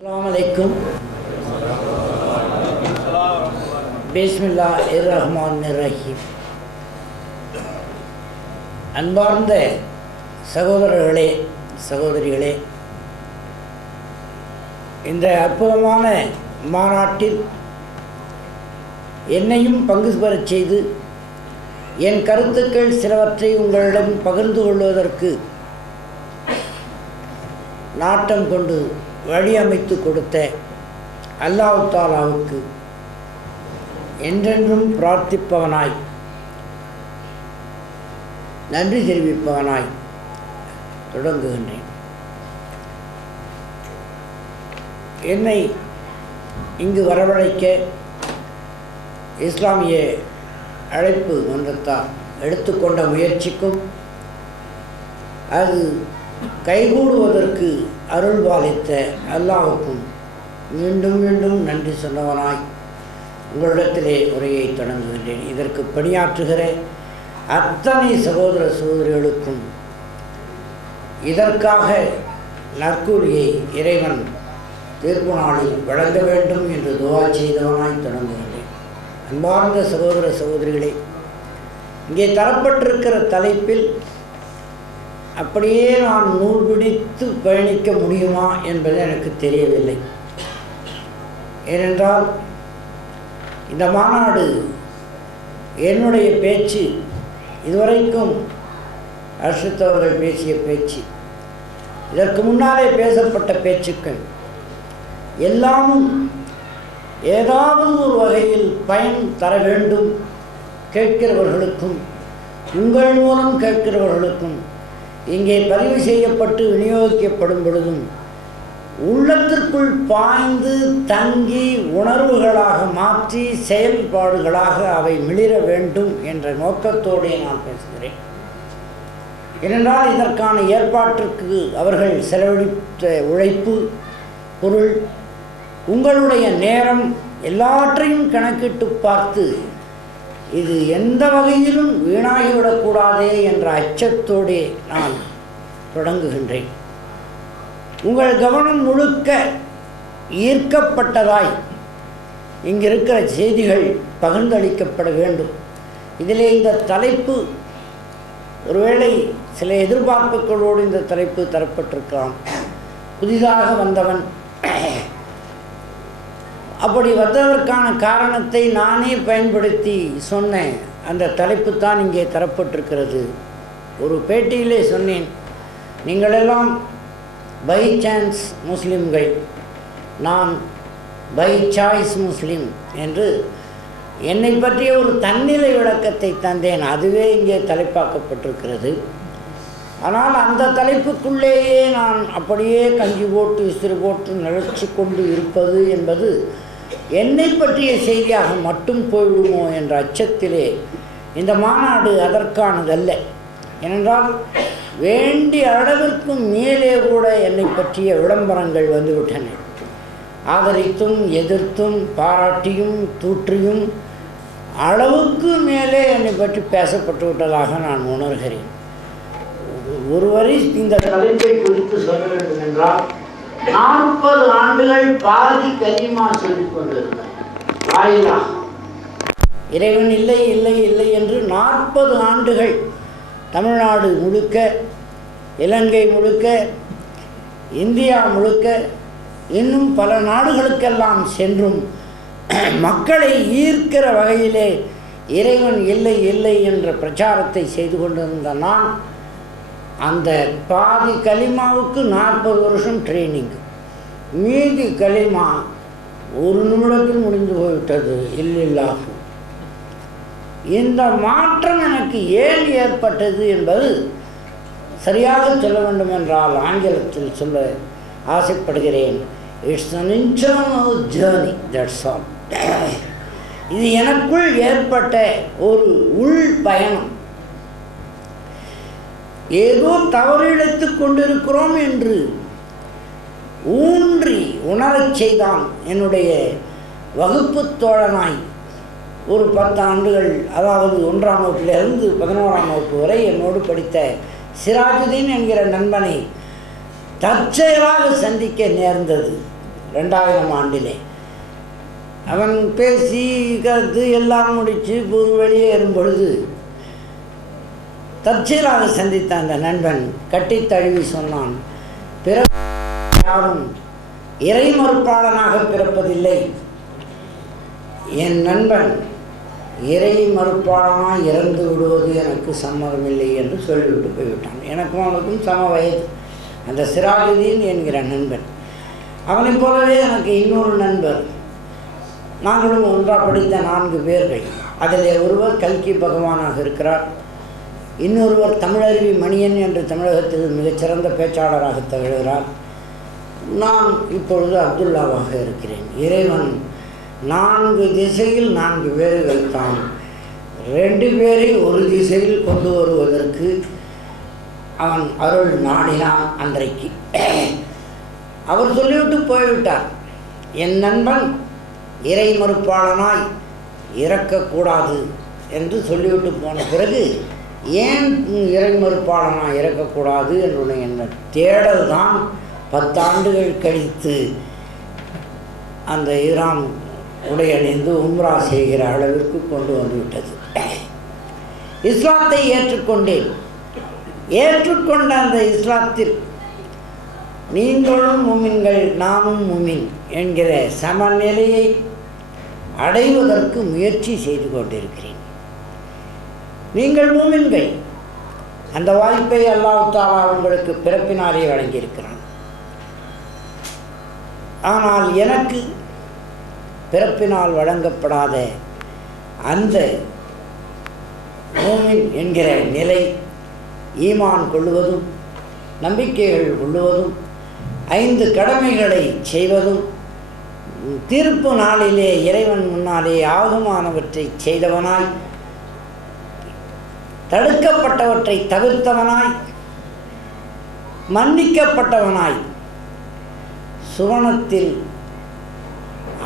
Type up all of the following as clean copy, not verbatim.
அஸ்ஸலாமு பிஸ்மில்லாஹிர்ரஹ்மானிர்ரஹீம். அன்பார்ந்த சகோதரர்களே, சகோதரிகளே, இந்த அற்புதமான மாநாட்டில் என்னையும் பங்கு பெறச் செய்து என் கருத்துக்கள் சிலவற்றை உங்களிடம் பகிர்ந்து கொள்வதற்கு நாட்டம் கொண்டு வழியமைத்து கொடுத்த அல்லாஹ் தஆலாவுக்கு என்றென்றும் பிரார்த்திப்பவனாய், நன்றி தெரிவிப்பவனாய் தொடங்குகின்றேன். என்னை இங்கு வரவழைக்க இஸ்லாமிய அழைப்பு மன்றத்தார் எடுத்துக்கொண்ட முயற்சிக்கும் அது கைகூடுவதற்கு அருள் பாலித்த அல்லாஹ்வுக்கும் மீண்டும் மீண்டும் நன்றி சொன்னவனாய் உங்களிடத்திலே உரையை தொடங்குகின்றேன். இதற்கு பணியாற்றுகிற அத்தனை சகோதர சகோதரிகளுக்கும் இதற்காக நற்கூலியை இறைவன் தீர்ப்பு நாளில் வழங்க வேண்டும் என்று துஆ செய்தவனாய் தொடங்குகின்றேன். அன்பார்ந்த சகோதர சகோதரிகளே, இங்கே தரப்பட்டிருக்கிற தலைப்பில் அப்படியே நான் நூல் பிடித்து பயணிக்க முடியுமா என்பது எனக்கு தெரியவில்லை. ஏனென்றால் இந்த மாநாடு என்னுடைய பேச்சு இதுவரைக்கும் அர்ஷத் அவர்கள் பேசிய பேச்சு, இதற்கு முன்னாலே பேசப்பட்ட பேச்சுக்கள் எல்லாமும் ஏதாவது ஒரு வகையில் பயன் தர வேண்டும், கேட்கிறவர்களுக்கும் உங்கள் மூலம் கேட்கிறவர்களுக்கும் இங்கே பதிவு செய்யப்பட்டு விநியோகிக்கப்படும் பொழுதும் உள்ளத்திற்குள் பாய்ந்து தங்கி உணர்வுகளாக மாற்றி செயல்பாடுகளாக அவை மிளிர வேண்டும் என்ற நோக்கத்தோடு நான் பேசுகிறேன். ஏனென்றால் இதற்கான ஏற்பாட்டிற்கு அவர்கள் செலவழித்த உழைப்பு, பொருள், உங்களுடைய நேரம் எல்லாவற்றையும் கணக்கிட்டு பார்த்து இது எந்த வகையிலும் வீணாகிவிடக்கூடாதே என்ற அச்சத்தோடே நான் தொடங்குகின்றேன். உங்கள் கவனம் முழுக்க ஈர்க்கப்பட்டதாய் இங்கிருக்கிற செய்திகள் பகிர்ந்தளிக்கப்பட வேண்டும். இதிலே இந்த தலைப்பு ஒருவேளை சில எதிர்பார்ப்புகளோடு இந்த தலைப்பு தரப்பட்டிருக்கலாம். புதிதாக வந்தவன் அப்படி வந்ததற்கான காரணத்தை நானே பயன்படுத்தி சொன்ன அந்த தலைப்பு தான் இங்கே தரப்பட்டிருக்கிறது. ஒரு பேட்டியிலே சொன்னேன், நீங்களெல்லாம் பை சான்ஸ் முஸ்லிம்கள், நான் பை சாய்ஸ் முஸ்லீம் என்று என்னை பற்றிய ஒரு தன்னிலை விளக்கத்தை தந்தேன். அதுவே இங்கே தலைப்பாக்கப்பட்டிருக்கிறது. ஆனால் அந்த தலைப்புக்குள்ளேயே நான் அப்படியே கஞ்சி போட்டு விசிறு போட்டு நிகழ்ச்சி கொண்டு இருப்பது என்பது என்னை பற்றிய செய்தியாக மட்டும் போய்விடுமோ என்ற அச்சத்திலே இந்த மாநாடு அதற்கானதல்ல. ஏனென்றால் வேண்டிய அளவிற்கும் மேலே கூட என்னை பற்றிய விளம்பரங்கள் வந்துவிட்டன. ஆதரித்தும் எதிர்த்தும் பாராட்டியும் தூற்றியும் அளவுக்கு மேலே என்னை பற்றி பேசப்பட்டு விட்டதாக நான் உணர்கிறேன். ஒருவரை இந்த தலைப்பை குறித்து சொல்ல வேண்டும் என்றால் 40 ஆண்டுகள் பாதி கலிமா சொல்லிக் கொண்டிருந்தார். வாயிலாக இறைவன் இல்லை இல்லை இல்லை என்று 40 ஆண்டுகள் தமிழ்நாடு முழுக்க, இலங்கை முழுக்க, இந்தியா முழுக்க, இன்னும் பல நாடுகளுக்கெல்லாம் சென்றும் மக்களை ஈர்க்கிற வகையிலே இறைவன் இல்லை இல்லை என்ற பிரச்சாரத்தை செய்து கொண்டிருந்த நான் அந்த பாதி கலிமாவுக்கு 40 வருஷம் ட்ரைனிங், மீதி கலிமா ஒரு நிமிடத்தில் முடிந்து போய்விட்டது. இல்லில்லாஹு. இந்த மாற்றம் எனக்கு ஏன் ஏற்பட்டது என்பது சரியாக சொல்ல வேண்டும் என்றால் ஆங்கிலத்தில் சொல்ல ஆசைப்படுகிறேன். It's an internal journey, that's all. இது எனக்குள் ஏற்பட்ட ஒரு உள் பயணம். ஏதோ தவறு இழைத்துக் கொண்டிருக்கிறோம் என்று ஊன்றி உணரச் செய்தான் என்னுடைய வகுப்பு தோழனாய் ஒரு 10 ஆண்டுகள், அதாவது 1ஆம் வகுப்பிலிருந்து 11ஆம் வகுப்பு வரை என்னோடு படித்த சிராஜுதீன் என்கிற நண்பனை தற்செயலாக சந்திக்க நேர்ந்தது. 2000 ஆண்டிலே. அவன் பேசி கருத்து எல்லாம் முடித்து வெளியேறும் பொழுது தற்செயலாக சந்தித்த அந்த நண்பன் கட்டி தழுவி சொன்னான், யாரும் இறை மறுப்பாளனாக பிறப்பதில்லை. என் நண்பன் இறை மறுப்பாளனாக இறந்து விடுவது எனக்கு சம்மதமில்லை என்று சொல்லிவிட்டு போய்விட்டான். எனக்கும் அவனுக்கும் சம வயது. அந்த சிராஜுதீன் என்கிற நண்பன். அவனைப் போலவே எனக்கு இன்னொரு நண்பர், நாங்களும் ஒன்றாக படித்த 4 பேர்கள். அதில் ஒருவர் கல்கி பகவானாக இருக்கிறார், இன்னொருவர் தமிழருவி மணியன் என்று தமிழகத்தில் மிகச்சிறந்த பேச்சாளராக திகழ்கிறார். நான் இப்பொழுது அப்துல்லாவாக இருக்கிறேன். இறைவன் 4 திசையில் 4 பேரை வைத்தான். 2 பேரை ஒரு திசையில் கொண்டு வருவதற்கு அவன் அருள் நாடினான். அன்றைக்கு அவர் சொல்லிவிட்டு போய்விட்டார், என் நண்பன் இறை மறுப்பாளனாய் இறக்கக்கூடாது என்று சொல்லிவிட்டு போன பிறகு ஏன் இறை மறுப்பாளனாக இறக்கக்கூடாது என்று என்ன தேடல் தான் 10 ஆண்டுகள் கழித்து அந்த ஈரான் உடையணிந்து உம்ரா செய்கிற அளவிற்கு கொண்டு வந்துவிட்டது. இஸ்லாத்தை ஏற்றுக்கொண்டேன். ஏற்றுக்கொண்ட அந்த இஸ்லாத்தில் நீங்களும் முமின்கள் நானும் முமின் என்கிற சமநிலையை அடைவதற்கு முயற்சி செய்து கொண்டிருக்கிறேன். நீங்கள் மூமின்கள், அந்த வாய்ப்பை அல்லாஹ் தஆலா உங்களுக்கு பிறப்பினாலே வழங்கியிருக்கிறான். ஆனால் எனக்கு பிறப்பினால் வழங்கப்படாத அந்த மூமின் என்கிற நிலை, ஈமான் கொள்ளுவதும் நம்பிக்கைகள் கொள்ளுவதும் 5 கடமைகளை செய்வதும் தீர்ப்பு நாளிலே இறைவன் முன்னாலே ஆகுமானவற்றை செய்தவனாய், தடுக்கப்பட்டவற்றை தவிர்த்தவனாய், மன்னிக்கப்பட்டவனாய், சுவனத்தில்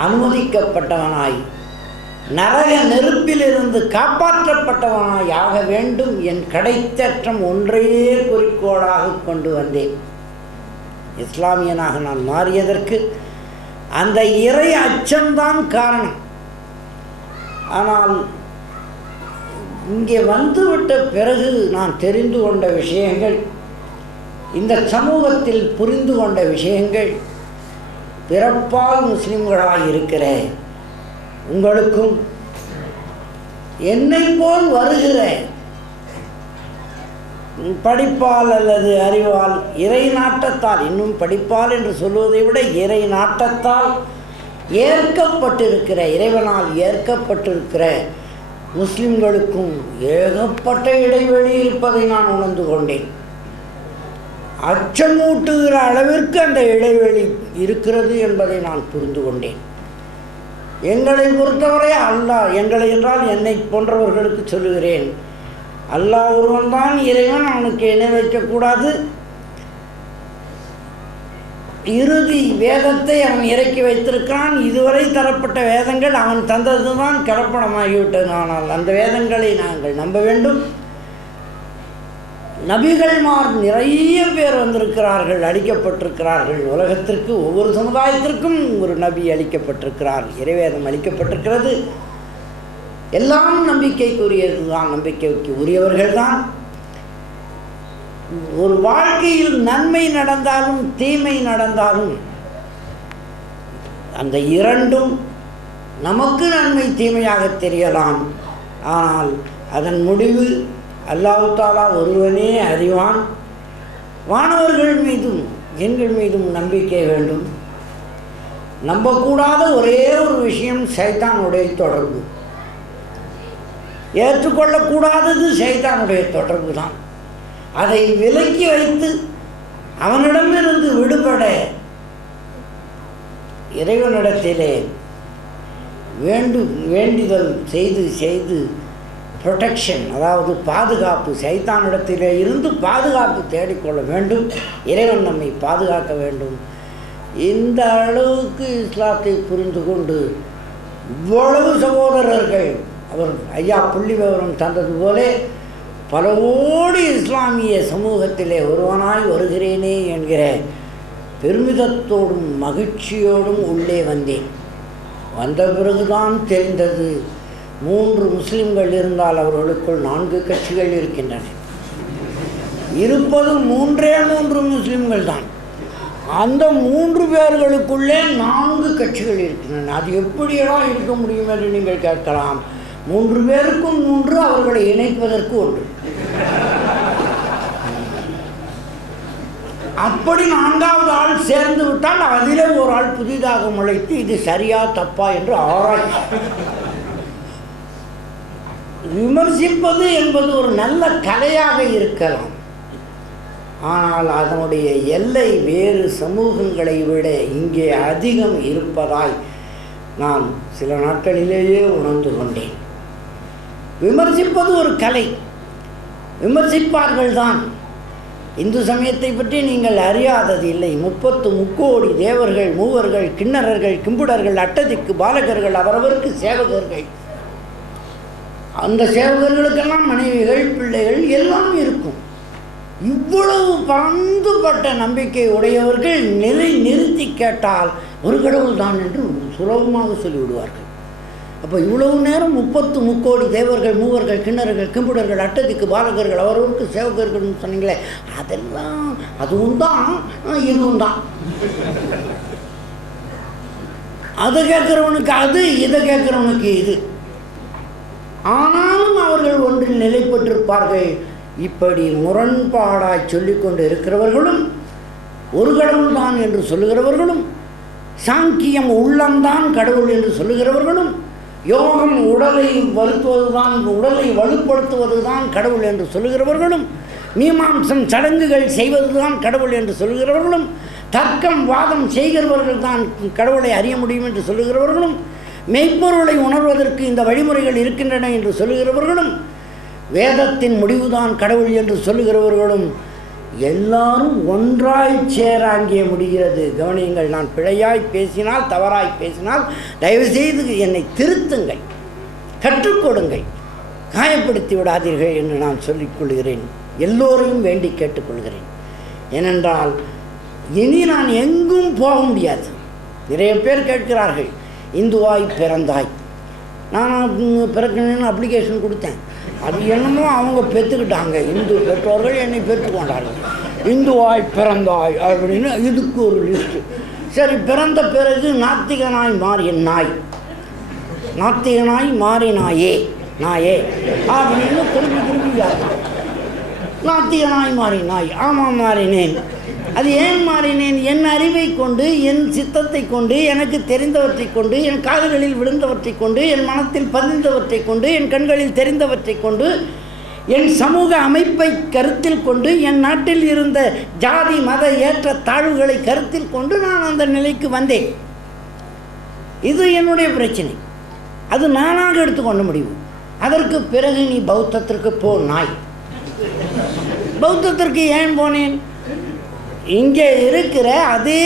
அனுமதிக்கப்பட்டவனாய், நரக நெருப்பிலிருந்து காப்பாற்றப்பட்டவனாய் ஆக வேண்டும். என் கடைத்தேற்றம் ஒன்றையே குறிக்கோளாக கொண்டு வந்தேன். இஸ்லாமியனாக நான் மாறியதற்கு அந்த இறை அச்சம்தான் காரணம். ஆனால் இங்கே வந்துவிட்ட பிறகு நான் தெரிந்து கொண்ட விஷயங்கள், இந்த சமூகத்தில் புரிந்து கொண்ட விஷயங்கள், பிறப்பால் முஸ்லிம்களாக இருக்கிற உங்களுக்கும் என்னை போல் வருகிற படிப்பால் அல்லது அறிவால், இறை நாட்டத்தால், இன்னும் படிப்பால் என்று சொல்வதை விட இறை நாட்டத்தால் ஏற்கப்பட்டிருக்கிற, இறைவனால் ஏற்கப்பட்டிருக்கிற முஸ்லிம்களுக்கும் ஏகப்பட்ட இடைவெளி இருப்பதை நான் உணர்ந்து கொண்டேன். அச்சமூட்டுகிற அளவிற்கு அந்த இடைவெளி இருக்கிறது என்பதை நான் புரிந்து கொண்டேன். எங்களை பொறுத்தவரை அல்லாஹ், எங்களை என்றால் என்னை போன்றவர்களுக்கு சொல்லுகிறேன், அல்லாஹ் ஒருவன் தான் இறைவன், அவனுக்கு இணை வைக்கக்கூடாது. இறுதி வேதத்தை அவன் இறக்கி வைத்திருக்கிறான். இதுவரை தரப்பட்ட வேதங்கள் அவன் தந்தது தான் கலப்படமாகிவிட்டது. ஆனால் அந்த வேதங்களை நாங்கள் நம்ப வேண்டும். நபிகள்மார் நிறைய பேர் வந்திருக்கிறார்கள், அளிக்கப்பட்டிருக்கிறார்கள். உலகத்திற்கு ஒவ்வொரு சமுதாயத்திற்கும் ஒரு நபி அளிக்கப்பட்டிருக்கிறார், இறைவேதம் அளிக்கப்பட்டிருக்கிறது. எல்லாம் நம்பிக்கைக்குரியது தான், நம்பிக்கைக்கு உரியவர்கள் தான். ஒரு வாழ்க்கையில் நன்மை நடந்தாலும் தீமை நடந்தாலும் அந்த இரண்டும் நமக்கு நன்மை தீமையாக தெரியலாம். ஆனால் அதன் முடிவு அல்லாஹ் தஆலா ஒருவனே அறிவான். வானவர்கள் மீதும் எங்கள் மீதும் நம்பிக்கை வேண்டும். நம்பக்கூடாத ஒரே ஒரு விஷயம் சைத்தானுடைய தொடர்பு. ஏற்றுக்கொள்ளக்கூடாதது சைத்தானுடைய தொடர்பு தான். அதை விலக்கி வைத்து அவனிடமிருந்து விடுபட இறைவனிடத்திலே வேண்டுதல் செய்து ப்ரொடெக்ஷன், அதாவது பாதுகாப்பு, சைத்தானிடத்திலே இருந்து பாதுகாப்பு தேடிக்கொள்ள வேண்டும். இறைவன் நம்மை பாதுகாக்க வேண்டும். இந்த அளவுக்கு இஸ்லாத்தை புரிந்து கொண்டு இவ்வளவு சகோதரர்கள், அவர் ஐயா புள்ளி விவரம் தந்தது போலே பல கோடி இஸ்லாமிய சமூகத்திலே ஒருவனாய் வருகிறேனே என்கிற பெருமிதத்தோடும் மகிழ்ச்சியோடும் உள்ளே வந்தேன். வந்த பிறகுதான் தெரிந்தது, 3 முஸ்லிம்கள் இருந்தால் அவர்களுக்குள் 4 கட்சிகள் இருக்கின்றன. இருப்பது 3 முஸ்லிம்கள் தான். அந்த 3 பேர்களுக்குள்ளே 4 கட்சிகள் இருக்கின்றன. அது எப்படியெல்லாம் இருக்க முடியும் என்று நீங்கள் கேட்கலாம். 3 பேருக்கும் 3, அவர்களை இணைப்பதற்கு 1. அப்படி 4வது ஆள் சேர்ந்து விட்டால் அதிலே ஒரு ஆள் புதிதாக முளைத்து இது சரியா தப்பா என்று ஆராய்ச்சி. விமர்சிப்பது என்பது ஒரு நல்ல கலையாக இருக்கலாம். ஆனால் அதனுடைய எல்லை வேறு சமூகங்களை விட இங்கே அதிகம் இருப்பதாய் நான் சில நாட்களிலேயே உணர்ந்து கொண்டேன். விமர்சிப்பது ஒரு கலை, விமர்சிப்பார்கள் தான். இந்து சமயத்தை பற்றி நீங்கள் அறியாதது இல்லை. 30 முக்கோடி தேவர்கள், மூவர்கள், கிண்ணறர்கள், கிம்புடர்கள், அட்டதிக்கு பாலகர்கள், அவரவருக்கு சேவகர்கள். அந்த சேவகர்களுக்கெல்லாம் மனைவிகள், பிள்ளைகள் எல்லாம் இருக்கும். இவ்வளவு பரந்துபட்ட நம்பிக்கை உடையவர்கள் நிலை நிறுத்தி கேட்டால் ஒரு கடவுள் தான் என்று சுலபமாக சொல்லிவிடுவார்கள். அப்போ இவ்வளவு நேரம் 30 முக்கோடி தேவர்கள், மூவர்கள், கிண்ணறர்கள், கிம்புடர்கள், அட்டதிக்கு பாலகர்கள், அவரவருக்கு சேவகர்கள்னு சொன்னீங்களே, அதெல்லாம் அதுவும் தான் இதுவும் தான். அதை கேட்குறவனுக்கு அது, இதை கேட்குறவனுக்கு இது. ஆனாலும் அவர்கள் ஒன்றில் நிலை பெற்றிருப்பார்கள். இப்படி முரண்பாடாய் சொல்லிக்கொண்டு இருக்கிறவர்களும், ஒரு கடவுள் தான் என்று சொல்லுகிறவர்களும், சாங்கியம் உள்ளம்தான் கடவுள் என்று சொல்லுகிறவர்களும், யோகம் உடலை வருத்துவதுதான், உடலை வலுப்படுத்துவதுதான் கடவுள் என்று சொல்லுகிறவர்களும், மீமாம்சம் சடங்குகள் செய்வதுதான் கடவுள் என்று சொல்லுகிறவர்களும், தர்க்கம் வாதம் செய்கிறவர்கள் தான் கடவுளை அறிய முடியும் என்று சொல்லுகிறவர்களும், மெய்ப்பொருளை உணர்வதற்கு இந்த வழிமுறைகள் இருக்கின்றன என்று சொல்லுகிறவர்களும், வேதத்தின் முடிவுதான் கடவுள் என்று சொல்லுகிறவர்களும் எல்லாரும் ஒன்றாய் சேர அங்கே முடிகிறது. கவனியுங்கள், நான் பிழையாய் பேசினால், தவறாய் பேசினால் தயவுசெய்து என்னை திருத்துங்கள், கற்றுக் கொடுங்கள், காயப்படுத்தி விடாதீர்கள் என்று நான் சொல்லிக்கொள்கிறேன். எல்லோரையும் வேண்டி கேட்டுக்கொள்கிறேன். ஏனென்றால் இனி நான் எங்கும் போக முடியாது. நிறைய பேர் கேட்கிறார்கள், இந்துவாய் பிறந்தாய். நான் பிறக்கணுன்னு அப்ளிகேஷன் கொடுத்தேன். அது என்னமோ அவங்க பெற்றுக்கிட்டாங்க. இந்து பெற்றோர்கள் என்னை பெற்றுக்கொண்டார்கள். இந்துவாய் பிறந்தாய் அப்படின்னு இதுக்கு ஒரு லிஸ்ட்டு. சரி, பிறந்த பிறகு நாத்திகனாய் மாறிய நாய், நாத்திகனாய் மாறினாயே நாயே அப்படின்னு திருப்பி நாத்திகனாய் மாறினாய். ஆமாம், மாறினேன். அது ஏன் மாறினேன்? என் அறிவை கொண்டு, என் சித்தத்தை கொண்டு, எனக்கு தெரிந்தவற்றை கொண்டு, என் காதுகளில் விழுந்தவற்றை கொண்டு, என் மனத்தில் பதிந்தவற்றை கொண்டு, என் கண்களில் தெரிந்தவற்றை கொண்டு, என் சமூக அமைப்பை கருத்தில் கொண்டு, என் நாட்டில் இருந்த ஜாதி மத ஏற்ற தாழ்வுகளை கருத்தில் கொண்டு நான் அந்த நிலைக்கு வந்தேன். இது என்னுடைய பிரச்சனை. அது நானாக எடுத்துக்கொண்ட முடிவு. அதற்கு பிறகு நீ பௌத்தத்திற்கு போ நாய். பௌத்தத்திற்கு ஏன் போனேன்? இங்கே இருக்கிற அதே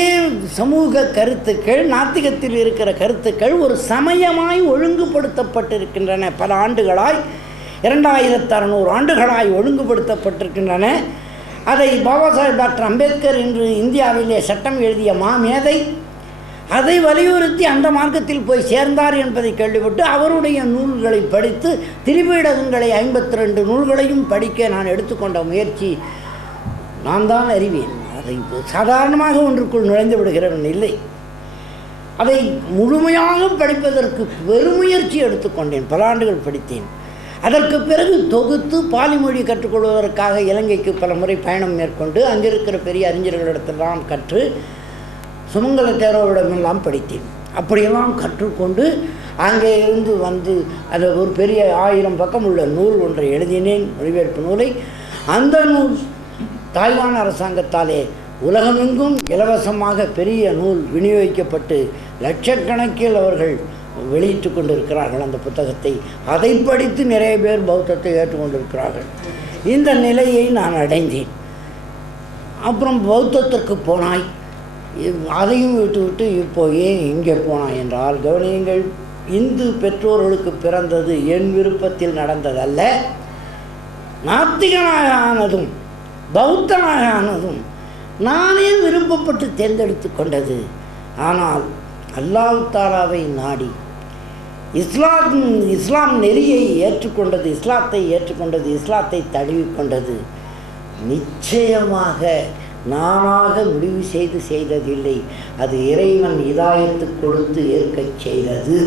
சமூக கருத்துக்கள், நாத்திகத்தில் இருக்கிற கருத்துக்கள் ஒரு சமயமாய் ஒழுங்குபடுத்தப்பட்டிருக்கின்றன. பல ஆண்டுகளாய், 2600 ஆண்டுகளாய் ஒழுங்குபடுத்தப்பட்டிருக்கின்றன. அதை பாபா சாஹேப் டாக்டர் அம்பேத்கர் இன்று இந்தியாவிலே சட்டம் எழுதிய மாமேதை அதை வலியுறுத்தி அந்த மார்க்கத்தில் போய் சேர்ந்தார் என்பதை கேள்விப்பட்டு அவருடைய நூல்களை படித்து, திரிபீடகங்களை 52 நூல்களையும் படிக்க நான் எடுத்துக்கொண்ட முயற்சி நான் தான் அறிவேன். அதை சாதாரணமாக ஒன்றுக்குள் நுழைந்து விடுகிறவன் இல்லை. அதை முழுமையாக படிப்பதற்கு பெருமுயற்சி எடுத்துக்கொண்டேன். பல ஆண்டுகள் படித்தேன். அதற்கு பிறகு தொகுத்து பாலி மொழி கற்றுக்கொள்வதற்காக இலங்கைக்கு பல முறை பயணம் மேற்கொண்டு அங்கிருக்கிற பெரிய அறிஞர்களிடத்தெல்லாம் கற்று சுமங்கல தேரோவிடமெல்லாம் படித்தேன். அப்படியெல்லாம் கற்றுக்கொண்டு அங்கே இருந்து வந்து அதை ஒரு பெரிய 1000 பக்கம் உள்ள நூல் ஒன்றை எழுதினேன், மொழிபெயர்ப்பு நூலை. அந்த நூல் தாய்வான் அரசாங்கத்தாலே உலகமெங்கும் இலவசமாக பெரிய நூல் விநியோகிக்கப்பட்டு லட்சக்கணக்கில் அவர்கள் வெளியிட்டு கொண்டிருக்கிறார்கள் அந்த புத்தகத்தை. அதை படித்து நிறைய பேர் பௌத்தத்தை ஏற்றுக்கொண்டிருக்கிறார்கள். இந்த நிலையை நான் அடைந்தேன். அப்புறம் பௌத்தத்திற்கு போனாய், அதையும் விட்டுவிட்டு இப்போ ஏன் இங்கே போனாய் என்றால், கவனியுங்கள், இந்து பெற்றோர்களுக்கு பிறந்தது என் விருப்பத்தில் நடந்ததல்ல. நாத்திகனாக ஆனதும் பௌத்தனாக ஆனதும் நானே விருப்பப்பட்டு தேர்ந்தெடுத்து கொண்டது. ஆனால் அல்லாஹ் தாலாவை நாடி இஸ்லாம் நெறியை ஏற்றுக்கொண்டது, இஸ்லாத்தை ஏற்றுக்கொண்டது, இஸ்லாத்தை தழுவிக்கொண்டது. நிச்சயமாக நானாக முடிவு செய்ததில்லை, அது இறைவன் இதாயத்து கொடுத்து ஏற்கச் செய்தது.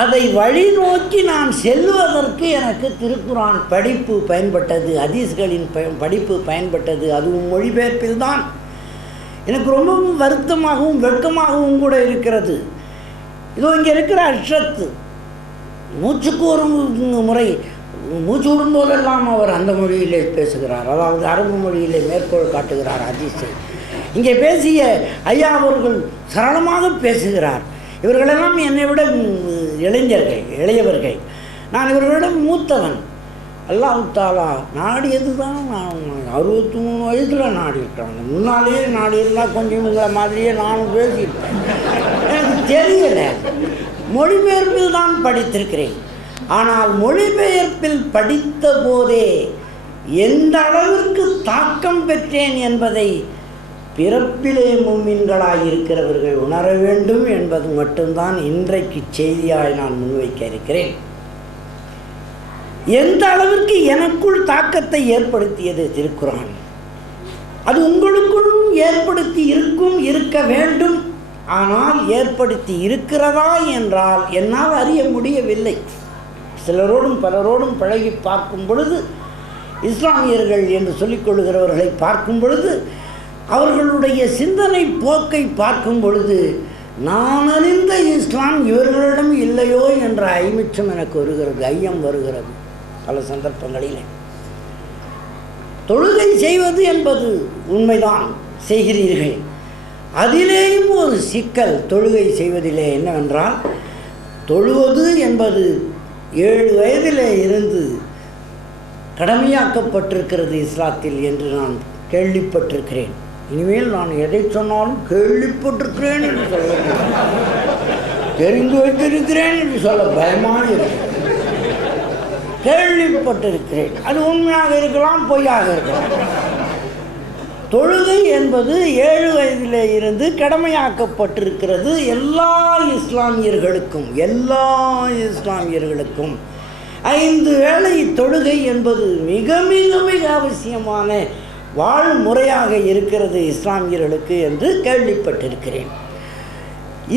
அதை வழி நோக்கி நான் செல்வதற்கு எனக்கு திருக்குரான் படிப்பு பயன்பட்டது, ஹதீஸ்களின் படிப்பு பயன்பட்டது. அதுவும் மொழிபெயர்ப்பில் தான். எனக்கு ரொம்பவும் வருத்தமாகவும் வெட்கமாகவும் கூட இருக்கிறது. இதோ இங்கே இருக்கிற அஷ்ரத்து மூச்சுக்கு ஒரு முறை மூச்சு விடும்போதெல்லாம் அவர் அந்த மொழியிலே பேசுகிறார், அதாவது அரபு மொழியிலே மேற்கோள் காட்டுகிறார் ஹதீஸை. இங்கே பேசிய ஐயா அவர்கள் சரளமாக பேசுகிறார். இவர்களெல்லாம் என்னை விட இளையவர்கள், நான் இவர்களிடம் மூத்தவன். அல்லாஹ் தாலா நாடியது தான். நான் 63 வயதில் நாடி இருக்கிறாங்க. முன்னாலேயே நாடி இருந்தால் கொஞ்சம் இவங்களை மாதிரியே நானும் பேசியிருப்பேன். எனக்கு தெரியலை. மொழிபெயர்ப்பில் தான் படித்திருக்கிறேன். ஆனால் மொழிபெயர்ப்பில் படித்த போதே எந்த அளவிற்கு தாக்கம் பெற்றேன் என்பதை பிறப்பிலே மும்மின்களாக இருக்கிறவர்கள் உணர வேண்டும் என்பது மட்டும்தான் இன்றைக்கு செய்தியாய் நான் முன்வைக்க இருக்கிறேன். எந்த அளவிற்கு எனக்குள் தாக்கத்தை ஏற்படுத்தியது திருக்குரான், அது உங்களுக்குள்ளும் ஏற்படுத்தி இருக்க வேண்டும். ஆனால் ஏற்படுத்தி இருக்கிறதா என்றால் என்னால் அறிய முடியவில்லை. சிலரோடும் பலரோடும் பழகி பார்க்கும் பொழுது, இஸ்லாமியர்கள் என்று சொல்லிக்கொள்கிறவர்களை பார்க்கும் பொழுது, அவர்களுடைய சிந்தனை போக்கை பார்க்கும் பொழுது, நான் அறிந்த இஸ்லாம் இவர்களிடம் இல்லையோ என்ற ஐமிச்சம் எனக்கு வருகிறது, ஐயம் வருகிறது. பல சந்தர்ப்பங்களிலே தொழுகை செய்வது என்பது உண்மைதான், செய்கிறீர்கள். அதிலேயும் ஒரு சிக்கல் தொழுகை செய்வதிலே என்னவென்றால், தொழுவது என்பது 7 வயதிலே இருந்து கடமையாக்கப்பட்டிருக்கிறது இஸ்லாத்தில் என்று நான் கேள்விப்பட்டிருக்கிறேன். இனிமேல் நான் எதை சொன்னாலும் கேள்விப்பட்டிருக்கிறேன் என்று சொல்ல, தெரிந்து வைத்திருக்கிறேன் என்று சொல்ல பயமாக இருக்கிறேன். கேள்விப்பட்டிருக்கிறேன். அது உண்மையாக இருக்கலாம், பொய்யாக இருக்கலாம். தொழுகை என்பது 7 வயதிலே இருந்து கடமையாக்கப்பட்டிருக்கிறது எல்லா இஸ்லாமியர்களுக்கும். 5 வேளை தொழுகை என்பது மிக மிக மிக அவசியமான வாழ்முறையாக இருக்கிறது இஸ்லாமியர்களுக்கு என்று கேள்விப்பட்டிருக்கிறேன்.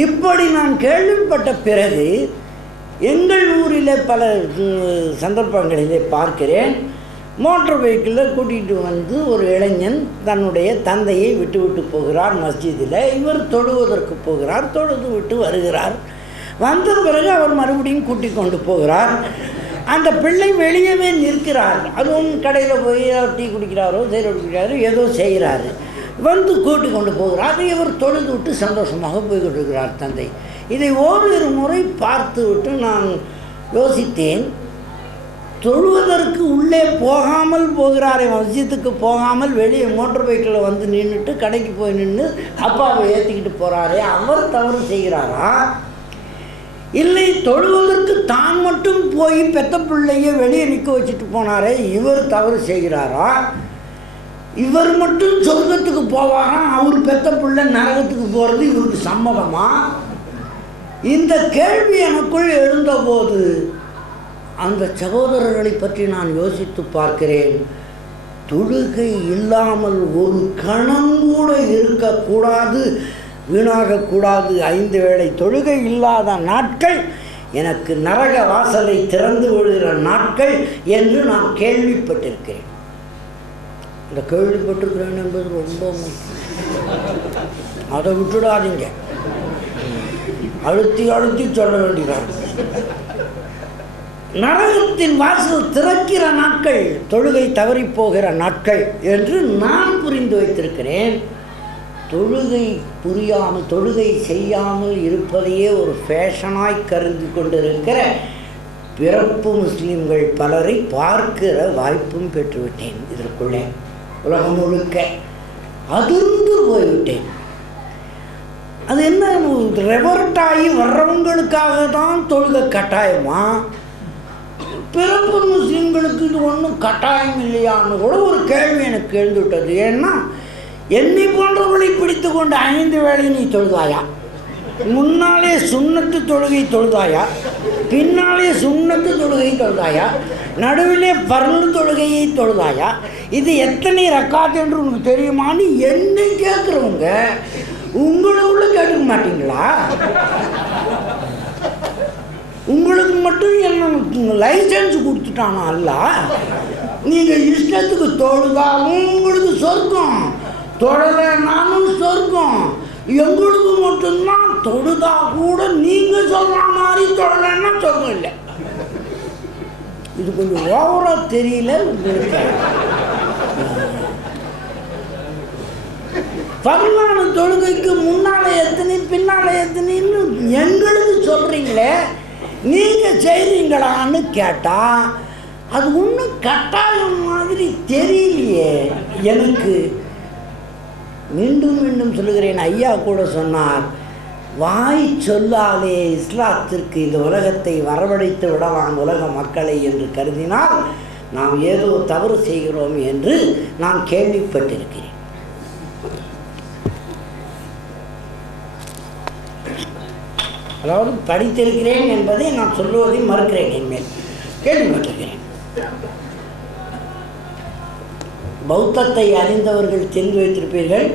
இப்படி நான் கேள்விப்பட்ட பிறகு எங்கள் ஊரில் பல சந்தர்ப்பங்களிலே பார்க்கிறேன், மோட்டார் வெஹிக்கிளில் கூட்டிகிட்டு வந்து ஒரு இளைஞன் தன்னுடைய தந்தையை விட்டு போகிறார் மஸ்ஜிதில். இவர் தொழுவதற்கு போகிறார், தொழுது விட்டு வருகிறார். வந்த பிறகு அவர் மறுபடியும் கூட்டி கொண்டு போகிறார். அந்த பிள்ளை வெளியவே நிற்கிறார். அதுவும் கடையில் போய் டீ குடிக்கிறாரோ சைடு குடிக்கிறாரோ ஏதோ செய்கிறாரு. வந்து கூட்டி கொண்டு போகிறார். இவர் தொழுது விட்டு சந்தோஷமாக போய்கொண்டிருக்கிறார் தந்தை. இதை ஓரிரு முறை பார்த்து விட்டு நான் யோசித்தேன், தொழுவதற்கு உள்ளே போகாமல் போகிறாரே, மஸ்ஜித்துக்கு போகாமல் வெளியே மோட்டர் பைக்கில் வந்து நின்றுட்டு கடைக்கு போய் நின்று அப்பாவை ஏற்றிக்கிட்டு போகிறாரே, அவர் தவறு செய்கிறாரா? இல்லை தொழுவதற்கு தான் மட்டும் போய் பெத்த பிள்ளைய வெளியே நிற்க வச்சுட்டு போனாரே, இவர் தவறு செய்கிறாரா? இவர் மட்டும் சொர்க்கத்துக்கு போவாராம், அவர் பெத்த பிள்ளை நரகத்துக்கு போகிறது இவருக்கு சம்மதமா? இந்த கேள்வி எனக்குள் எழுந்தபோது அந்த சகோதரர்களை பற்றி நான் யோசித்து பார்க்கிறேன். தொழுகை இல்லாமல் ஒரு கணம் கூட இருக்கக்கூடாது, வீணாகக்கூடாது. 5 வேளை தொழுகை இல்லாத நாட்கள் எனக்கு நரக வாசலை திறந்து விடுகிற நாட்கள் என்று நான் கேள்விப்பட்டிருக்கிறேன். இந்த கேள்விப்பட்டிருக்கிறேன் என்பது ரொம்ப முக்கியம். அதை விட்டுடாதீங்க, அழுத்தி சொல்ல வேண்டியதான். நரகத்தின் வாசல் திறக்கிற நாட்கள் தொழுகை தவறி போகிற நாட்கள் என்று நான் புரிந்து வைத்திருக்கிறேன். தொழுகை புரியாமல், தொழுகை செய்யாமல் இருப்பதையே ஒரு ஃபேஷனாய் கருதி கொண்டிருக்கிற பிறப்பு முஸ்லீம்கள் பலரை பார்க்கிற வாய்ப்பும் பெற்றுவிட்டேன். இதற்குள்ளே உலகம் முழுக்க அதிர்ந்து போய்விட்டேன். அது என்ன, ரெவர்ட் ஆகி வர்றவங்களுக்காக தான் தொழுகை கட்டாயமா? பிறப்பு முஸ்லீம்களுக்கு இது ஒன்றும் கட்டாயம் இல்லையான்னு கூட ஒரு கேள்வி எனக்கு எழுந்துவிட்டது. ஏன்னா என்னை போன்றவர்களை பிடித்து கொண்டு 5 வேளை நீ தொழுதாயா? முன்னாலே சுண்ணத்து தொழுகை தொழுதாயா? பின்னாலே சுண்ணத்து தொழுகை தொழுதாயா? நடுவிலே பர்லு தொழுகையை தொழுதாயா? இது எத்தனை ரக்காத் என்று உனக்கு தெரியுமான்னு என்னை கேட்குறவங்க உங்களுக்குள்ள கேட்க மாட்டீங்களா? உங்களுக்கு மட்டும் என்ன லைசன்ஸ் கொடுத்துட்டானா அல்ல? நீங்கள் இஷ்டத்துக்கு தொழுதாலும் உங்களுக்கு சொர்க்கம், தொழலைனாலும் சொர்க்கம். எங்களுக்கு மட்டும்தான் தொழுதா கூட நீங்கள் சொல்கிற மாதிரி தொழலைன்னா சொர்க்கம் இல்லை. இது கொஞ்சம் ஓவராக தெரியல உங்களுக்கு? பரவான தொழுகைக்கு முன்னாலே எத்தனை பின்னாலே எத்தனைன்னு எங்களுக்கு சொல்கிறீங்களே, நீங்கள் செய்கிறீங்களான்னு கேட்டால் அது ஒன்றும் கட்டாயம் மாதிரி தெரியலையே எனக்கு. மீண்டும் மீண்டும் சொல்லுகிறேன், ஐயா கூட சொன்னார், வாய் சொல்லாலே இஸ்லாத்திற்கு இந்த உலகத்தை வரவழைத்து விடலாம் உலக மக்களை என்று கருதினால் நாம் ஏதோ தவறு செய்கிறோம் என்று நான் கேள்விப்பட்டிருக்கிறேன். அதாவது படித்திருக்கிறேன் என்பதை நான் சொல்லுவதை மறுக்கிறேன். என்மேல் கேள்விப்பட்டிருக்கிறேன். பௌத்தத்தை அறிந்தவர்கள் தெரிந்து வைத்திருப்பீர்கள்,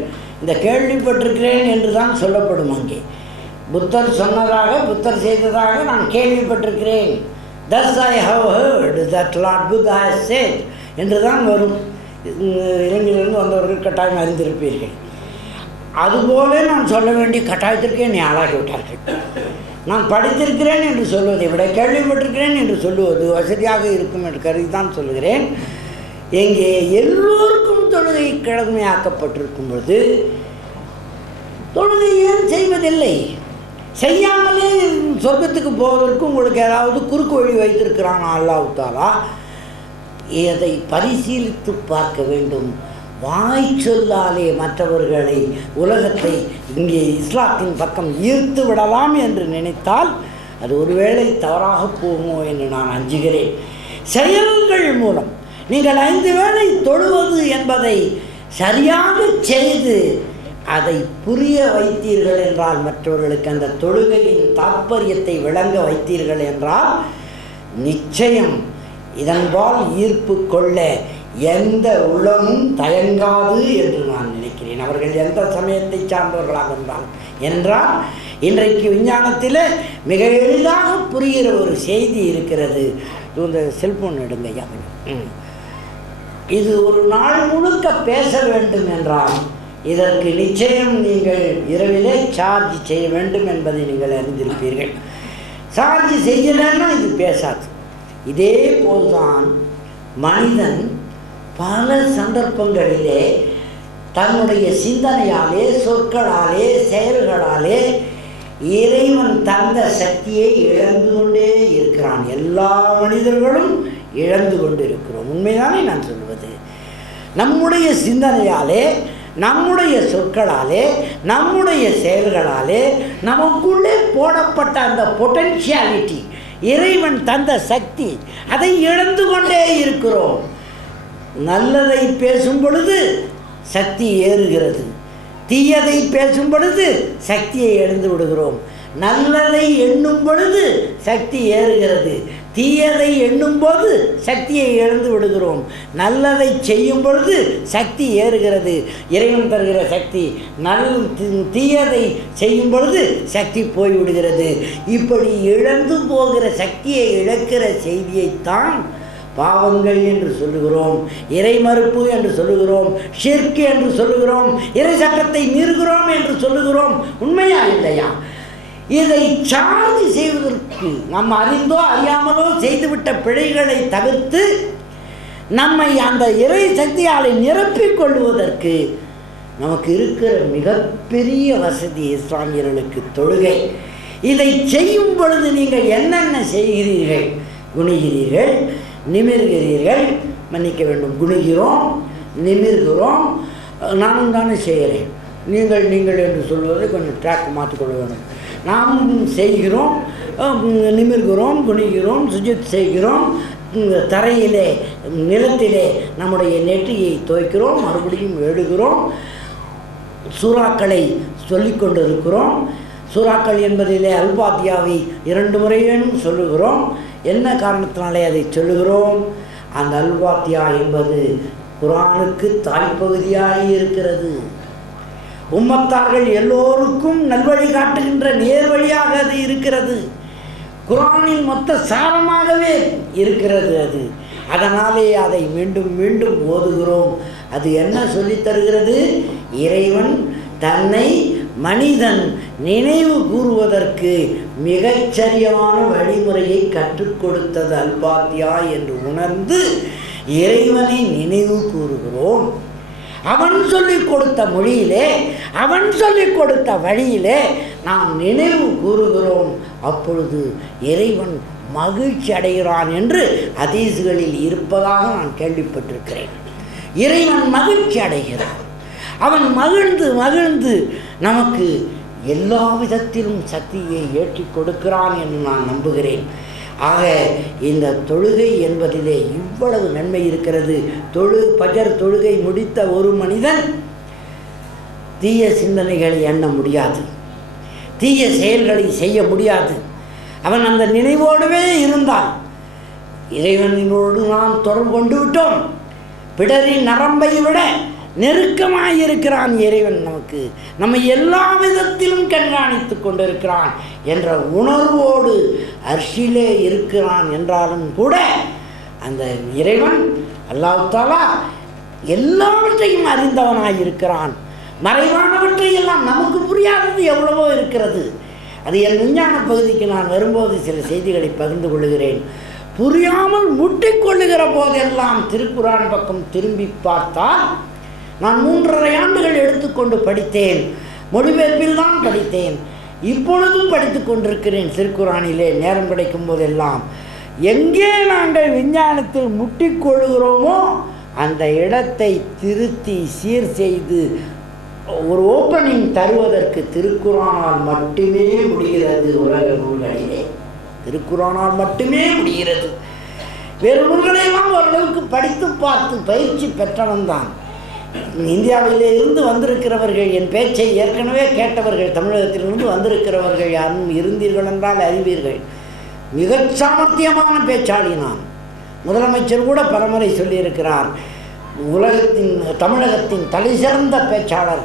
இந்த கேள்விப்பட்டிருக்கிறேன் என்று தான் சொல்லப்படும். அங்கே புத்தர் சொன்னதாக, புத்தர் செய்ததாக நான் கேள்விப்பட்டிருக்கிறேன். Thus I have heard that Lord Buddha has said என்று தான் வரும். இலங்கையிலிருந்து வந்தவர்கள் கட்டாயம் அறிந்திருப்பீர்கள். அதுபோல நான் சொல்ல வேண்டிய கட்டாயத்திற்கே என்னை ஆளாகி விட்டார்கள். நான் படித்திருக்கிறேன் என்று சொல்வதை விட கேள்விப்பட்டிருக்கிறேன் என்று சொல்லுவது வசதியாக இருக்கும் என்று கருதி தான் சொல்லுகிறேன். எங்கே எல்லோருக்கும் தொழுகை கடமையாக்கப்பட்டிருக்கும் பொழுது தொழுகை ஏன் செய்வதில்லை? செய்யாமலே சொர்க்கத்துக்கு போவதற்கு உங்களுக்கு ஏதாவது குறுக்கு வழி வைத்திருக்கிறான் அல்லாஹ் தஆலா? இதை பரிசீலித்து பார்க்க வேண்டும். வாய் சொல்லாலே மற்றவர்களை, உலகத்தை இங்கே இஸ்லாத்தின் பக்கம் ஈர்த்து விடலாம் என்று நினைத்தால் அது ஒருவேளை தவறாக போகுமோ என்று நான் அஞ்சுகிறேன். செயல்கள் மூலம் நீங்கள் 5 வேளை தொழுவது என்பதை சரியாக செய்து அதை புரிய வைத்தீர்கள் என்றால், மற்றவர்களுக்கு அந்த தொழுகையின் தாற்பயத்தை விளங்க வைத்தீர்கள் என்றால், நிச்சயம் இதன்பால் ஈர்ப்பு கொள்ள எந்த உள்ளமும் தயங்காது என்று நான் நினைக்கிறேன். அவர்கள் எந்த சமயத்தை சார்ந்தவர்களாக இருந்தாலும். என்றால் இன்றைக்கு விஞ்ஞானத்தில் மிக எளிதாக புரிகிற ஒரு செய்தி இருக்கிறது. இந்த செல்போன் எடுங்க ஐயா. இது ஒரு நாள் முழுக்க பேச வேண்டும் என்றால் இதற்கு நிச்சயம் நீங்கள் இரவிலே சார்ஜ் செய்ய வேண்டும் என்பதை நீங்கள் அறிந்திருப்பீர்கள். சார்ஜ் செய்யலைன்னா இது பேசாது. இதே போல்தான் மனிதன் பல சந்தர்ப்பங்களிலே தன்னுடைய சிந்தனையாலே, சொற்களாலே, செயல்களாலே இறைவன் தந்த சக்தியை இழந்து கொண்டே இருக்கிறான். எல்லா மனிதர்களும் இழந்து கொண்டு இருக்கிறோம். உண்மைதானே நான் சொல்வது? நம்முடைய சிந்தனையாலே, நம்முடைய சொற்களாலே, நம்முடைய செயல்களாலே நமக்குள்ளே போடப்பட்ட அந்த பொட்டென்ஷியாலிட்டி, இறைவன் தந்த சக்தி, அதை இழந்து கொண்டே இருக்கிறோம். நல்லதை பேசும் பொழுது சக்தி ஏறுகிறது, தீயதை பேசும் பொழுது சக்தியை இழந்து விடுகிறோம். நல்லதை எண்ணும் பொழுது சக்தி ஏறுகிறது, தீயதை எண்ணும்போது சக்தியை இழந்து விடுகிறோம். நல்லதை செய்யும் பொழுது சக்தி ஏறுகிறது, இறைவன் தருகிற சக்தி. தீயதை செய்யும் பொழுது சக்தி போய்விடுகிறது. இப்படி இழந்து போகிற சக்தியை இழக்கிற செய்தியைத்தான் பாவங்கள் என்று சொல்லுகிறோம், இறை மறுப்பு என்று சொல்லுகிறோம், ஷிர்க் என்று சொல்லுகிறோம், இறை சட்டத்தை மீறுகிறோம் என்று சொல்லுகிறோம். உண்மையா இல்லையா? இதை சார்ஜ் செய்வதற்கு நம்ம அறிந்தோ அறியாமலோ செய்துவிட்ட பிழைகளை தவிர்த்து நம்மை அந்த இறை சக்தியாலை நிரப்பிக் கொள்வதற்கு நமக்கு இருக்கிற மிகப்பெரிய வசதி இஸ்லாமியர்களுக்கு தொழுகை. இதை செய்யும் பொழுது நீங்கள் என்னென்ன செய்கிறீர்கள்? குனிகிறீர்கள், நிமிர்கிறீர்கள், மன்னிக்க வேண்டும், குனிகிறோம், நிமிர்கிறோம். நானும் தானே செய்கிறேன், நீங்கள் என்று சொல்வதை கொஞ்சம் ட்ராக் மாற்றிக்கொள்ள வேண்டும். நாம் செய்கிறோம், நிமிர்கிறோம், குனிகிறோம், சுஜித் செய்கிறோம், தரையிலே நிலத்திலே நம்முடைய நெற்றியை துவைக்கிறோம், மறுபடியும் எழுகிறோம், சூறாக்களை சொல்லிக் கொண்டிருக்கிறோம். சூறாக்கள் என்பதிலே அல்பாத்தியாவை 2 முறையேனும் சொல்லுகிறோம். என்ன காரணத்தினாலே அதை சொல்லுகிறோம்? அந்த அல்பாத்தியா என்பது குர்ஆனுக்கு தாய்ப்பகுதியாக இருக்கிறது. உம்மத்தார்கள் எல்லோருக்கும் நல்வழி காட்டுகின்ற நேர்வழியாக அது இருக்கிறது. குர்ஆனின் மொத்த சாரமாகவே இருக்கிறது அது. அதனாலே அதை மீண்டும் மீண்டும் ஓதுகிறோம். அது என்ன சொல்லித் தருகிறது? இறைவன் தன்னை மனிதன் நினைவு கூறுவதற்கு மிகச்சரியான வழிமுறையை கற்றுக் கொடுத்தது அல்பாத்தியா என்று உணர்ந்து இறைவனை நினைவு கூறுகிறோம். அவன் சொல்லிக் கொடுத்த மொழியிலே, அவன் சொல்லிக் கொடுத்த வழியிலே நாம் நினைவு கூறுகிறோம். அப்பொழுது இறைவன் மகிழ்ச்சி அடைகிறான் என்று ஹதீஸ்களில் இருப்பதாக நான் கேள்விப்பட்டிருக்கிறேன். இறைவன் மகிழ்ச்சி அடைகிறான். அவன் மகிழ்ந்து மகிழ்ந்து நமக்கு எல்லா விதத்திலும் சக்தியை ஏற்றி கொடுக்கிறான் என்று நான் நம்புகிறேன். ஆக இந்த தொழுகை என்பதிலே இவ்வளவு நன்மை இருக்கிறது. பஜர் தொழுகை முடித்த ஒரு மனிதன் தீய சிந்தனைகளை எண்ண முடியாது, தீய செயல்களை செய்ய முடியாது. அவன் அந்த நினைவோடுவே இருந்தான். இறைவனோடு நாம் தொடர்பு கொண்டு விட்டோம். பிடரின் நரம்பை விட நெருக்கமாக இருக்கிறான் இறைவன். நமக்கு நம்மை எல்லா விதத்திலும் கண்காணித்து கொண்டிருக்கிறான் என்ற உணர்வோடு அர்ஷிலே இருக்கிறான் என்றாலும் கூட அந்த இறைவன் அல்லாஹ் தஆலா எல்லாவற்றையும் அறிந்தவனாய் இருக்கிறான். மறைவானவற்றை எல்லாம் நமக்கு புரியாதது எவ்வளவோ இருக்கிறது. அது என் விஞ்ஞான பகுதிக்கு நான் வரும்போது சில செய்திகளை பகிர்ந்து கொள்கிறேன். புரியாமல் முட்டிக்கொள்ளுகிற போதெல்லாம் திருக்குர்ஆன் பக்கம் திரும்பி பார்த்தால், நான் 3.5 ஆண்டுகள் எடுத்துக்கொண்டு படித்தேன், மொழிபெயர்ப்பில் தான் படித்தேன், இப்பொழுதும் படித்து கொண்டிருக்கிறேன். திருக்குர்ஆனிலே நேரம் கிடைக்கும் போதெல்லாம் எங்கே நாங்கள் விஞ்ஞானத்தில் முட்டிக்கொள்கிறோமோ அந்த இடத்தை திருத்தி சீர் செய்து ஒரு ஓப்பனிங் தருவதற்கு திருக்குர்ஆனால் மட்டுமே முடிகிறது. உலக நூல்களிலே திருக்குர்ஆனால் மட்டுமே முடிகிறது. வேறு நூல்களையெல்லாம் ஓரளவுக்கு படித்து பார்த்து பயிற்சி பெற்றவன் தான். இந்தியாவிலே இருந்து வந்திருக்கிறவர்கள், என் பேச்சை ஏற்கனவே கேட்டவர்கள், தமிழகத்திலிருந்து வந்திருக்கிறவர்கள் யாரும் இருந்தீர்கள் என்றால் அறிவீர்கள். மிகச் சாமர்த்தியமான பேச்சாளி நான். முதலமைச்சர் கூட பலமுறை சொல்லியிருக்கிறார், தமிழகத்தின் தலை சிறந்த பேச்சாளர்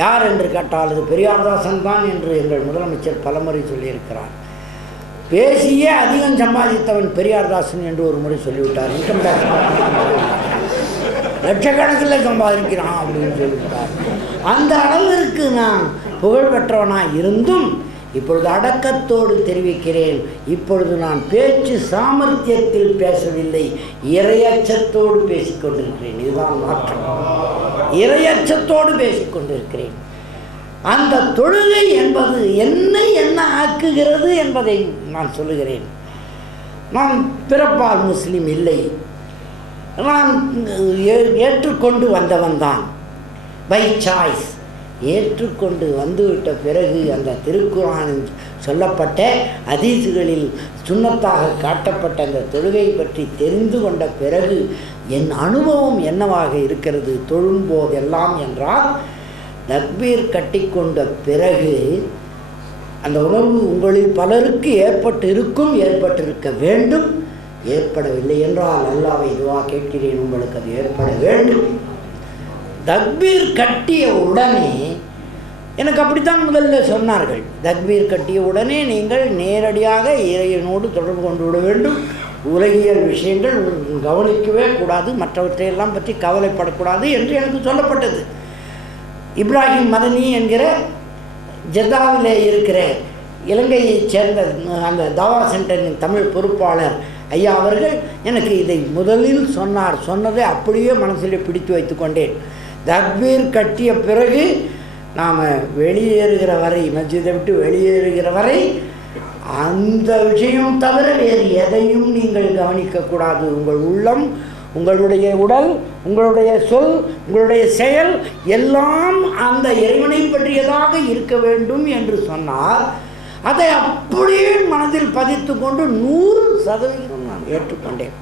யார் என்று கேட்டால் அது பெரியார்தாசன் தான் என்று எங்கள் முதலமைச்சர் பலமுறை சொல்லியிருக்கிறார். பேசியே அதிகம் சம்பாதித்தவன் பெரியார்தாசன் என்று ஒரு முறை சொல்லிவிட்டார். இன்கம் டேக்ஸ் லட்சக்கணக்கில் சம்பாதிக்கிறான் அப்படின்னு சொல்லிவிட்டார். அந்த அளவிற்கு நான் புகழ் பெற்றவனாக இருந்தும் இப்பொழுது அடக்கத்தோடு தெரிவிக்கிறேன், இப்பொழுது நான் பேச்சு சாமர்த்தியத்தில் பேசவில்லை, இறையச்சத்தோடு பேசிக்கொண்டிருக்கிறேன். இதுதான் மாற்றம். இறையச்சத்தோடு பேசிக்கொண்டிருக்கிறேன். அந்த தொழுகை என்பது என்னை என்ன ஆக்குகிறது என்பதை நான் சொல்லுகிறேன். நான் பிறப்பால் முஸ்லீம் இல்லை, நான் ஏற்றுக்கொண்டு வந்தவன் தான், பை சாய்ஸ். ஏற்றுக்கொண்டு வந்துவிட்ட பிறகு அந்த திருக்குர்ஆனில் சொல்லப்பட்ட ஹதீஸ்களில் சுன்னத்தாக காட்டப்பட்ட அந்த தொழுகை பற்றி தெரிந்து கொண்ட பிறகு என் அனுபவம் என்னவாக இருக்கிறது தொழும்போதெல்லாம் என்றால், தக்பீர் கட்டிக்கொண்ட பிறகு அந்த உணர்வு உங்களில் பலருக்கு ஏற்பட்டிருக்க வேண்டும். ஏற்படவில்லை என்றால் அல்லாஹ்வை துஆ கேட்கிறேன், உங்களுக்கு அது ஏற்பட வேண்டும். தக்பீர் கட்டிய உடனே எனக்கு அப்படித்தான் முதல்ல சொன்னார்கள். தக்பீர் கட்டிய உடனே நீங்கள் நேரடியாக இறைவனோடு தொடர்பு கொண்டு விட வேண்டும். உலகியல் விஷயங்கள் கவனிக்கவே கூடாது, மற்றவற்றையெல்லாம் பற்றி கவலைப்படக்கூடாது என்று எனக்கு சொல்லப்பட்டது. இப்ராஹிம் மதனி என்கிற ஜெத்தாவிலே இருக்கிற இலங்கையைச் சேர்ந்த அந்த தாவா சென்டரின் தமிழ் பொறுப்பாளர் ஐயா அவர்கள் எனக்கு இதை முதலில் சொன்னார். சொன்னதை அப்படியே மனசில் பிடித்து வைத்து கொண்டேன். தக்பீர் கட்டிய பிறகு நாம் வெளியேறுகிற வரை, மஸ்ஜிதை விட்டு வெளியேறுகிற வரை அந்த விஷயம் தவிர வேறு எதையும் நீங்கள் கவனிக்கக்கூடாது. உங்கள் உள்ளம், உங்களுடைய உடல், உங்களுடைய சொல், உங்களுடைய செயல் எல்லாம் அந்த இறைவனை பற்றியதாக இருக்க வேண்டும் என்று சொன்னார். அதை அப்படியே மனதில் பதித்து கொண்டு 100% நான் ஏற்றுக்கொண்டேன்.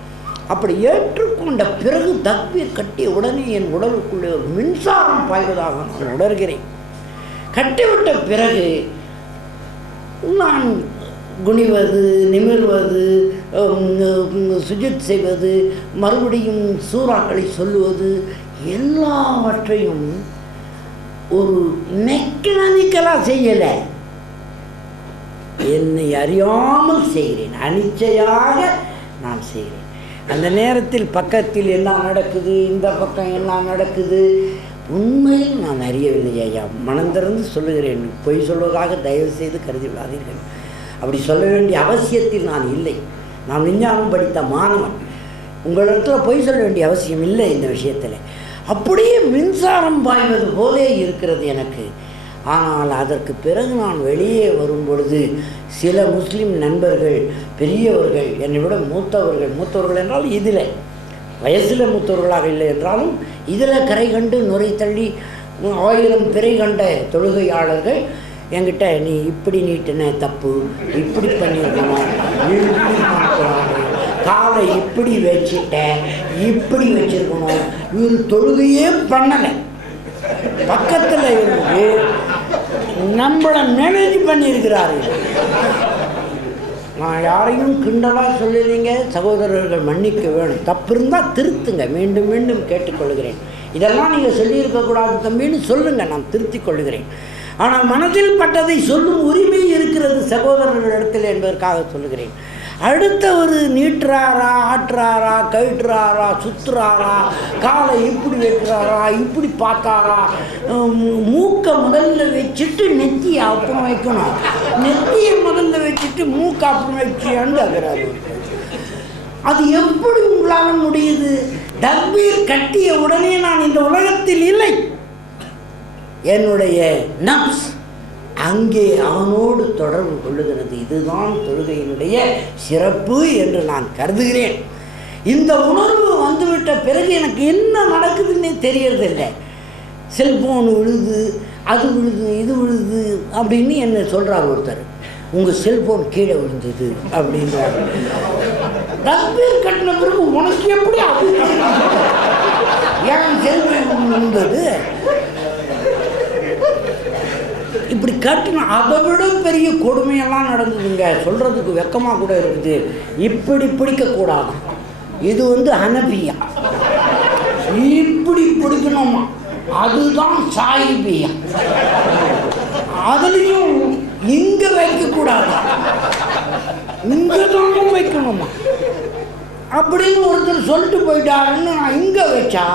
அப்படி ஏற்றுக்கொண்ட பிறகு தக்பீர் கட்டிய உடனே என் உடலுக்குள்ளே ஒரு மின்சாரம் பாய்வதாக நான் உணர்கிறேன். கட்டிவிட்ட பிறகு நான் குனிவது, நிமிர்வது, சுஜூத் செய்வது, மறுபடியும் சூறாக்களை சொல்லுவது எல்லாவற்றையும் ஒரு மெக்கானிக்கலாக செய்யலை, என்னை அறியாமல் செய்கிறேன், அனிச்சையாக நான் செய்கிறேன். அந்த நேரத்தில் பக்கத்தில் என்ன நடக்குது, இந்த பக்கம் என்ன நடக்குது, உண்மையில் நான் அறியவில்லை ஐயா. மனந்திறந்து சொல்லுகிறேன், பொய் சொல்வதாக தயவு செய்து கருதி விடாதீர்கள். அப்படி சொல்ல வேண்டிய அவசியத்தில் நான் இல்லை. நான் விஞ்ஞானம் படித்த மாணவன், உங்களிடத்தில் பொய் சொல்ல வேண்டிய அவசியம் இல்லை இந்த விஷயத்தில். அப்படியே மின்சாரம் பாய்வது போலே இருக்கிறது எனக்கு. ஆனால் அதற்கு பிறகு நான் வெளியே வரும் பொழுது சில முஸ்லீம் நண்பர்கள், பெரியவர்கள், என்னை விட மூத்தவர்கள் என்றால் இதில் வயசில் மூத்தவர்களாக இல்லை என்றாலும் இதில் கரை கண்டு நுரை தள்ளி 1000 பிறை கண்ட தொழுகையாளர்கள் என்கிட்ட, நீ இப்படி நீட்டின தப்பு, இப்படி பண்ணியிருக்கணும், காலை இப்படி வச்சுட்ட, இப்படி வச்சிருக்கணும், இவர் தொழுகையே பண்ணலை, பக்கத்தில் இருந்து நம்மளை மேனேஜ் பண்ணியிருக்கிறாரு. நான் யாரையும் கிண்டலாக சொல்லலைங்க சகோதரர்கள், மன்னிக்க வேணும். தப்பு இருந்தால் திருத்துங்க, மீண்டும் மீண்டும் கேட்டுக்கொள்கிறேன். இதெல்லாம் நீங்கள் சொல்லியிருக்கக்கூடாது தம்பின்னு சொல்லுங்கள், நான் திருத்திக் கொள்கிறேன். ஆனால் மனதில் பட்டதை சொல்லும் உரிமை இருக்கிறது சகோதரர்களிடத்தில் என்பதற்காக சொல்லுகிறேன். அடுத்தவர் நீட்டுறாரா, ஆட்டுறாரா, கயிட்டுறாரா, சுற்றுறாரா, காலை இப்படி வைக்கிறாரா, இப்படி பார்த்தாரா, மூக்கை முதல்ல வச்சுட்டு நெத்தியை அப்புறம் வைக்கணும், நெத்தியை முதல்ல வச்சுட்டு மூக்கை அப்புறம் வச்சியான்னு ஆகிறாரு. அது எப்படி உங்களால் முடியுது? தக்பீர் கட்டிய உடனே நான் இந்த உலகத்தில் இல்லை, என்னுடைய நப்ஸ் அங்கே அவனோடு தொடர்பு கொள்ளுகிறது. இதுதான் தொழுகையினுடைய சிறப்பு என்று நான் கருதுகிறேன். இந்த உணர்வு வந்துவிட்ட பிறகு எனக்கு என்ன நடக்குதுன்னே தெரியறதில்லை. செல்ஃபோன் விழுது, அது விழுது, இது விழுது அப்படின்னு என்ன சொல்கிறார் ஒருத்தர். உங்கள் செல்ஃபோன் கீழே விழுந்தது அப்படின்றார். தக்பீர் கட்டின பிறகு உனக்கு எப்படி அது ஏன் செல்ஃபோன் விழுந்தது? இப்படி கட்டின அதை விட பெரிய கொடுமையெல்லாம் நடந்ததுங்க. சொல்கிறதுக்கு வெக்கமாக கூட இருக்குது. இப்படி பிடிக்கக்கூடாது, இது ஹனபியா, இப்படி பிடிக்கணுமா, அதுதான் சாயிபியா, அதுலேயும் இங்கே வைக்கக்கூடாது, இங்கே தான் வைக்கணுமா அப்படின்னு ஒருத்தர் சொல்லிட்டு போயிட்டாருன்னு நான் இங்கே வச்சா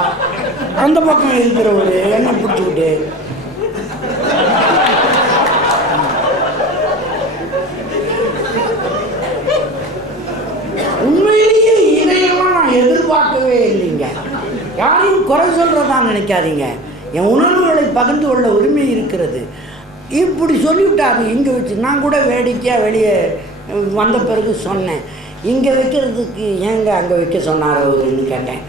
அந்த பக்கம் இருக்கிறவரு என்ன பிடிச்சிக்கிட்டு உண்மையிலேயே இதையெல்லாம் நான் எதிர்பார்க்கவே இல்லைங்க. யாரையும் குறை சொல்கிறதான் நினைக்காதீங்க. என் உணர்வுகளை பகிர்ந்து கொள்ள உரிமை இருக்கிறது. இப்படி சொல்லிவிட்டாரு இங்கே வச்சு. நான் கூட வேடிக்கையாக வெளியே வந்த பிறகு சொன்னேன், இங்கே வைக்கிறதுக்கு ஏங்க அங்கே வைக்க சொன்னார் அவருன்னு கேட்டேன்.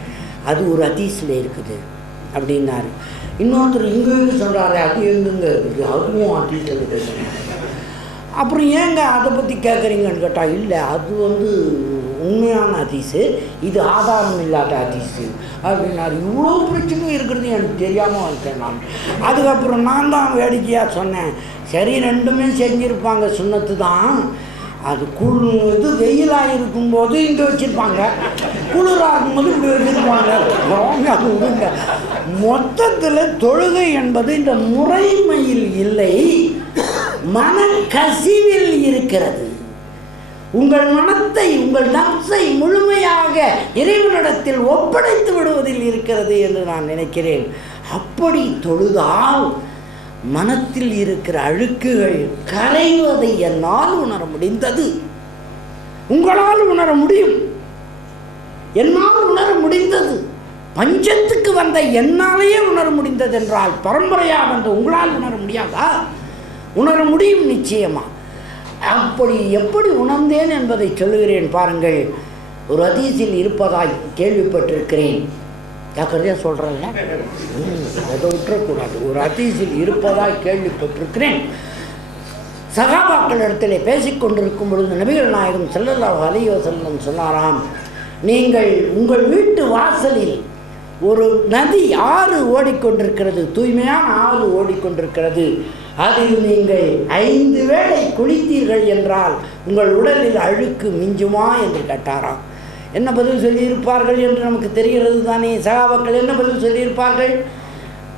அது ஒரு ஹதீஸில் இருக்குது அப்படின்னாரு. இன்னொருத்தர் இங்கே சொல்கிறாரு, அது எங்கெங்க இருக்குது, அதுவும் ஹதீஸில் இருக்குது. அப்புறம் ஏங்க அதை பற்றி கேட்குறீங்கன்னு கேட்டால், இல்லை அது உண்மையான ஹதீஸு, இது ஆதாரம் இல்லாத ஹதீஸு அப்படின்னாரு. இவ்வளோ பிரச்சனை இருக்கிறது எனக்கு தெரியாமல் வந்துட்டேன் நான். அதுக்கப்புறம் நான் தான் வேடிக்கையாக சொன்னேன், சரி ரெண்டுமே செஞ்சுருப்பாங்க, சுன்னத்து தான். அது இது வெயிலாக இருக்கும்போது இங்கே வச்சுருப்பாங்க, குளிராகும்போது இப்படி வச்சுருப்பாங்க. அது விடுங்க. மொத்தத்தில் தொழுகை என்பது இந்த முறைமையில் இல்லை, மனக்கசிவில் இருக்கிறது. உங்கள் மனத்தை, உங்கள் நப்சை முழுமையாக இறைவனிடத்தில் ஒப்படைத்து விடுவதில் இருக்கிறது என்று நான் நினைக்கிறேன். அப்படி தொழுதால் மனத்தில் இருக்கிற அழுக்குகள் கரைவதை என்னால் உணர முடிந்தது. உங்களால் உணர முடியும், என்னால் உணர முடிந்தது. பஞ்சத்துக்கு வந்த என்னாலேயே உணர முடிந்தது என்றால் பரம்பரையாக வந்த உங்களால் உணர முடியாதா? உணர முடியும் நிச்சயமாக. அப்படி எப்படி உணர்ந்தேன் என்பதை சொல்லுகிறேன் பாருங்கள். ஒரு ஹதீஸில் இருப்பதாய் கேள்விப்பட்டிருக்கிறேன். ஜாக்கிரதையாக சொல்கிறேன்ல, அதை விட்டுறக்கூடாது. ஒரு ஹதீஸில் இருப்பதாய் கேள்விப்பட்டிருக்கிறேன். சகாபாக்கள் இடத்திலே பேசிக்கொண்டிருக்கும் பொழுது நபிகள் நாயகம் ஸல்லல்லாஹு அலைஹி வஸல்லம் சொன்னாராம், நீங்கள் உங்கள் வீட்டு வாசலில் ஒரு நதி, ஆறு ஓடிக்கொண்டிருக்கிறது, தூய்மையான ஆறு ஓடிக்கொண்டிருக்கிறது. அதில் நீங்கள் 5 வேளை குளித்தீர்கள் என்றால் உங்கள் உடலில் அழுக்கு மிஞ்சுமா என்று கேட்டாராம். என்ன பதில் சொல்லியிருப்பார்கள் என்று நமக்கு தெரிகிறது தானே. சகாபாக்கள் என்ன பதில் சொல்லியிருப்பார்கள்?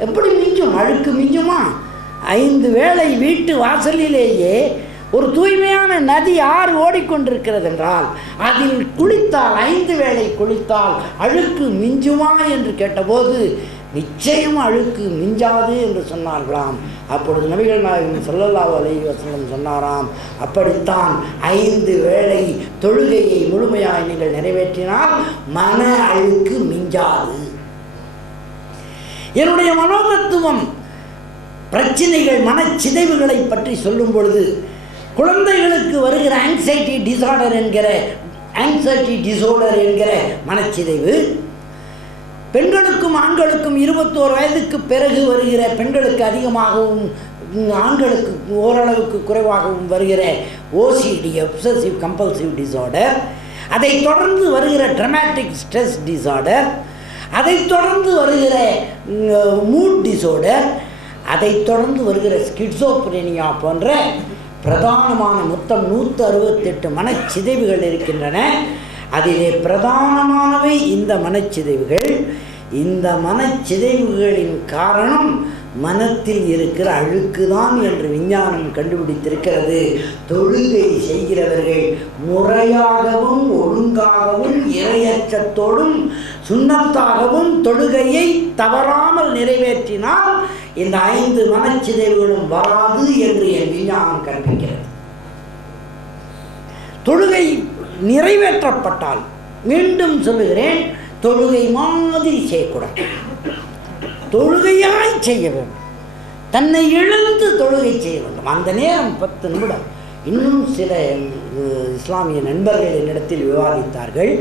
எப்படி மிஞ்சும்? அழுக்கு மிஞ்சுமா? 5 வேளை வீட்டு வாசலிலேயே ஒரு தூய்மையான நதி, ஆறு ஓடிக்கொண்டிருக்கிறது என்றால் அதில் குளித்தால், 5 வேளை குளித்தால் அழுக்கு மிஞ்சுமா என்று கேட்டபோது நிச்சயம் அழுக்கு மிஞ்சாது என்று சொன்னார்களாம். அப்பொழுது நபிகள் நாயகம் ஸல்லல்லாஹு அலைஹி வஸல்லம் சொன்னாராம், அப்படித்தான் 5 வேளை தொழுகையை முழுமையாக நீங்கள் நிறைவேற்றினால் மன அழுக்கு மிஞ்சாது. என்னுடைய மனோதத்துவம் பிரச்சனைகள், மனச்சிதைவுகளை பற்றி சொல்லும் பொழுது குழந்தைகளுக்கு வருகிற ஆங்ஸைட்டி டிஸார்டர் என்கிற மனச்சிதைவு, பெண்களுக்கும் ஆண்களுக்கும் 21 வயதுக்கு பிறகு வருகிற, பெண்களுக்கு அதிகமாகவும் ஆண்களுக்கு ஓரளவுக்கு குறைவாகவும் வருகிற ஓசிடி, ஒப்சசிவ் கம்பல்சிவ் டிஸார்டர், அதை தொடர்ந்து வருகிற ட்ரமாட்டிக் ஸ்ட்ரெஸ் டிஸார்டர், அதை தொடர்ந்து வருகிற மூட் டிஸார்டர், அதை தொடர்ந்து வருகிற ஸ்கிட்சோப்ரேனியா போன்ற பிரதானமான மொத்தம் 168 மனச்சிதைவுகள் இருக்கின்றன. அதிலே பிரதானமானவை இந்த மனச்சிதைவுகள். இந்த மனச்சிதைவுகளின் காரணம் மனத்தில் இருக்கிற அழுக்குதான் என்று விஞ்ஞானம் கண்டுபிடித்திருக்கிறது. தொழுகை செய்கிறவர்கள் முறையாகவும் ஒழுங்காகவும் இறையச்சத்தோடும் சுன்னத்தாகவும் தொழுகையை தவறாமல் நிறைவேற்றினால் இந்த 5 மனச்சிதைவுகளும் வராது என்று என் விஞ்ஞானம் கற்பிக்கிறது. தொழுகை நிறைவேற்றப்பட்டால், மீண்டும் சொல்லுகிறேன், தொழுகை மாதிரி செய்யக்கூடாது, தொழுகையாய் செய்ய வேண்டும். தன்னை இழந்து தொழுகை செய்ய வேண்டும். அந்த நேரம் 10 நிமிடம். இன்னும் சில இஸ்லாமிய நண்பர்கள் என்னிடத்தில் விவாதித்தார்கள்,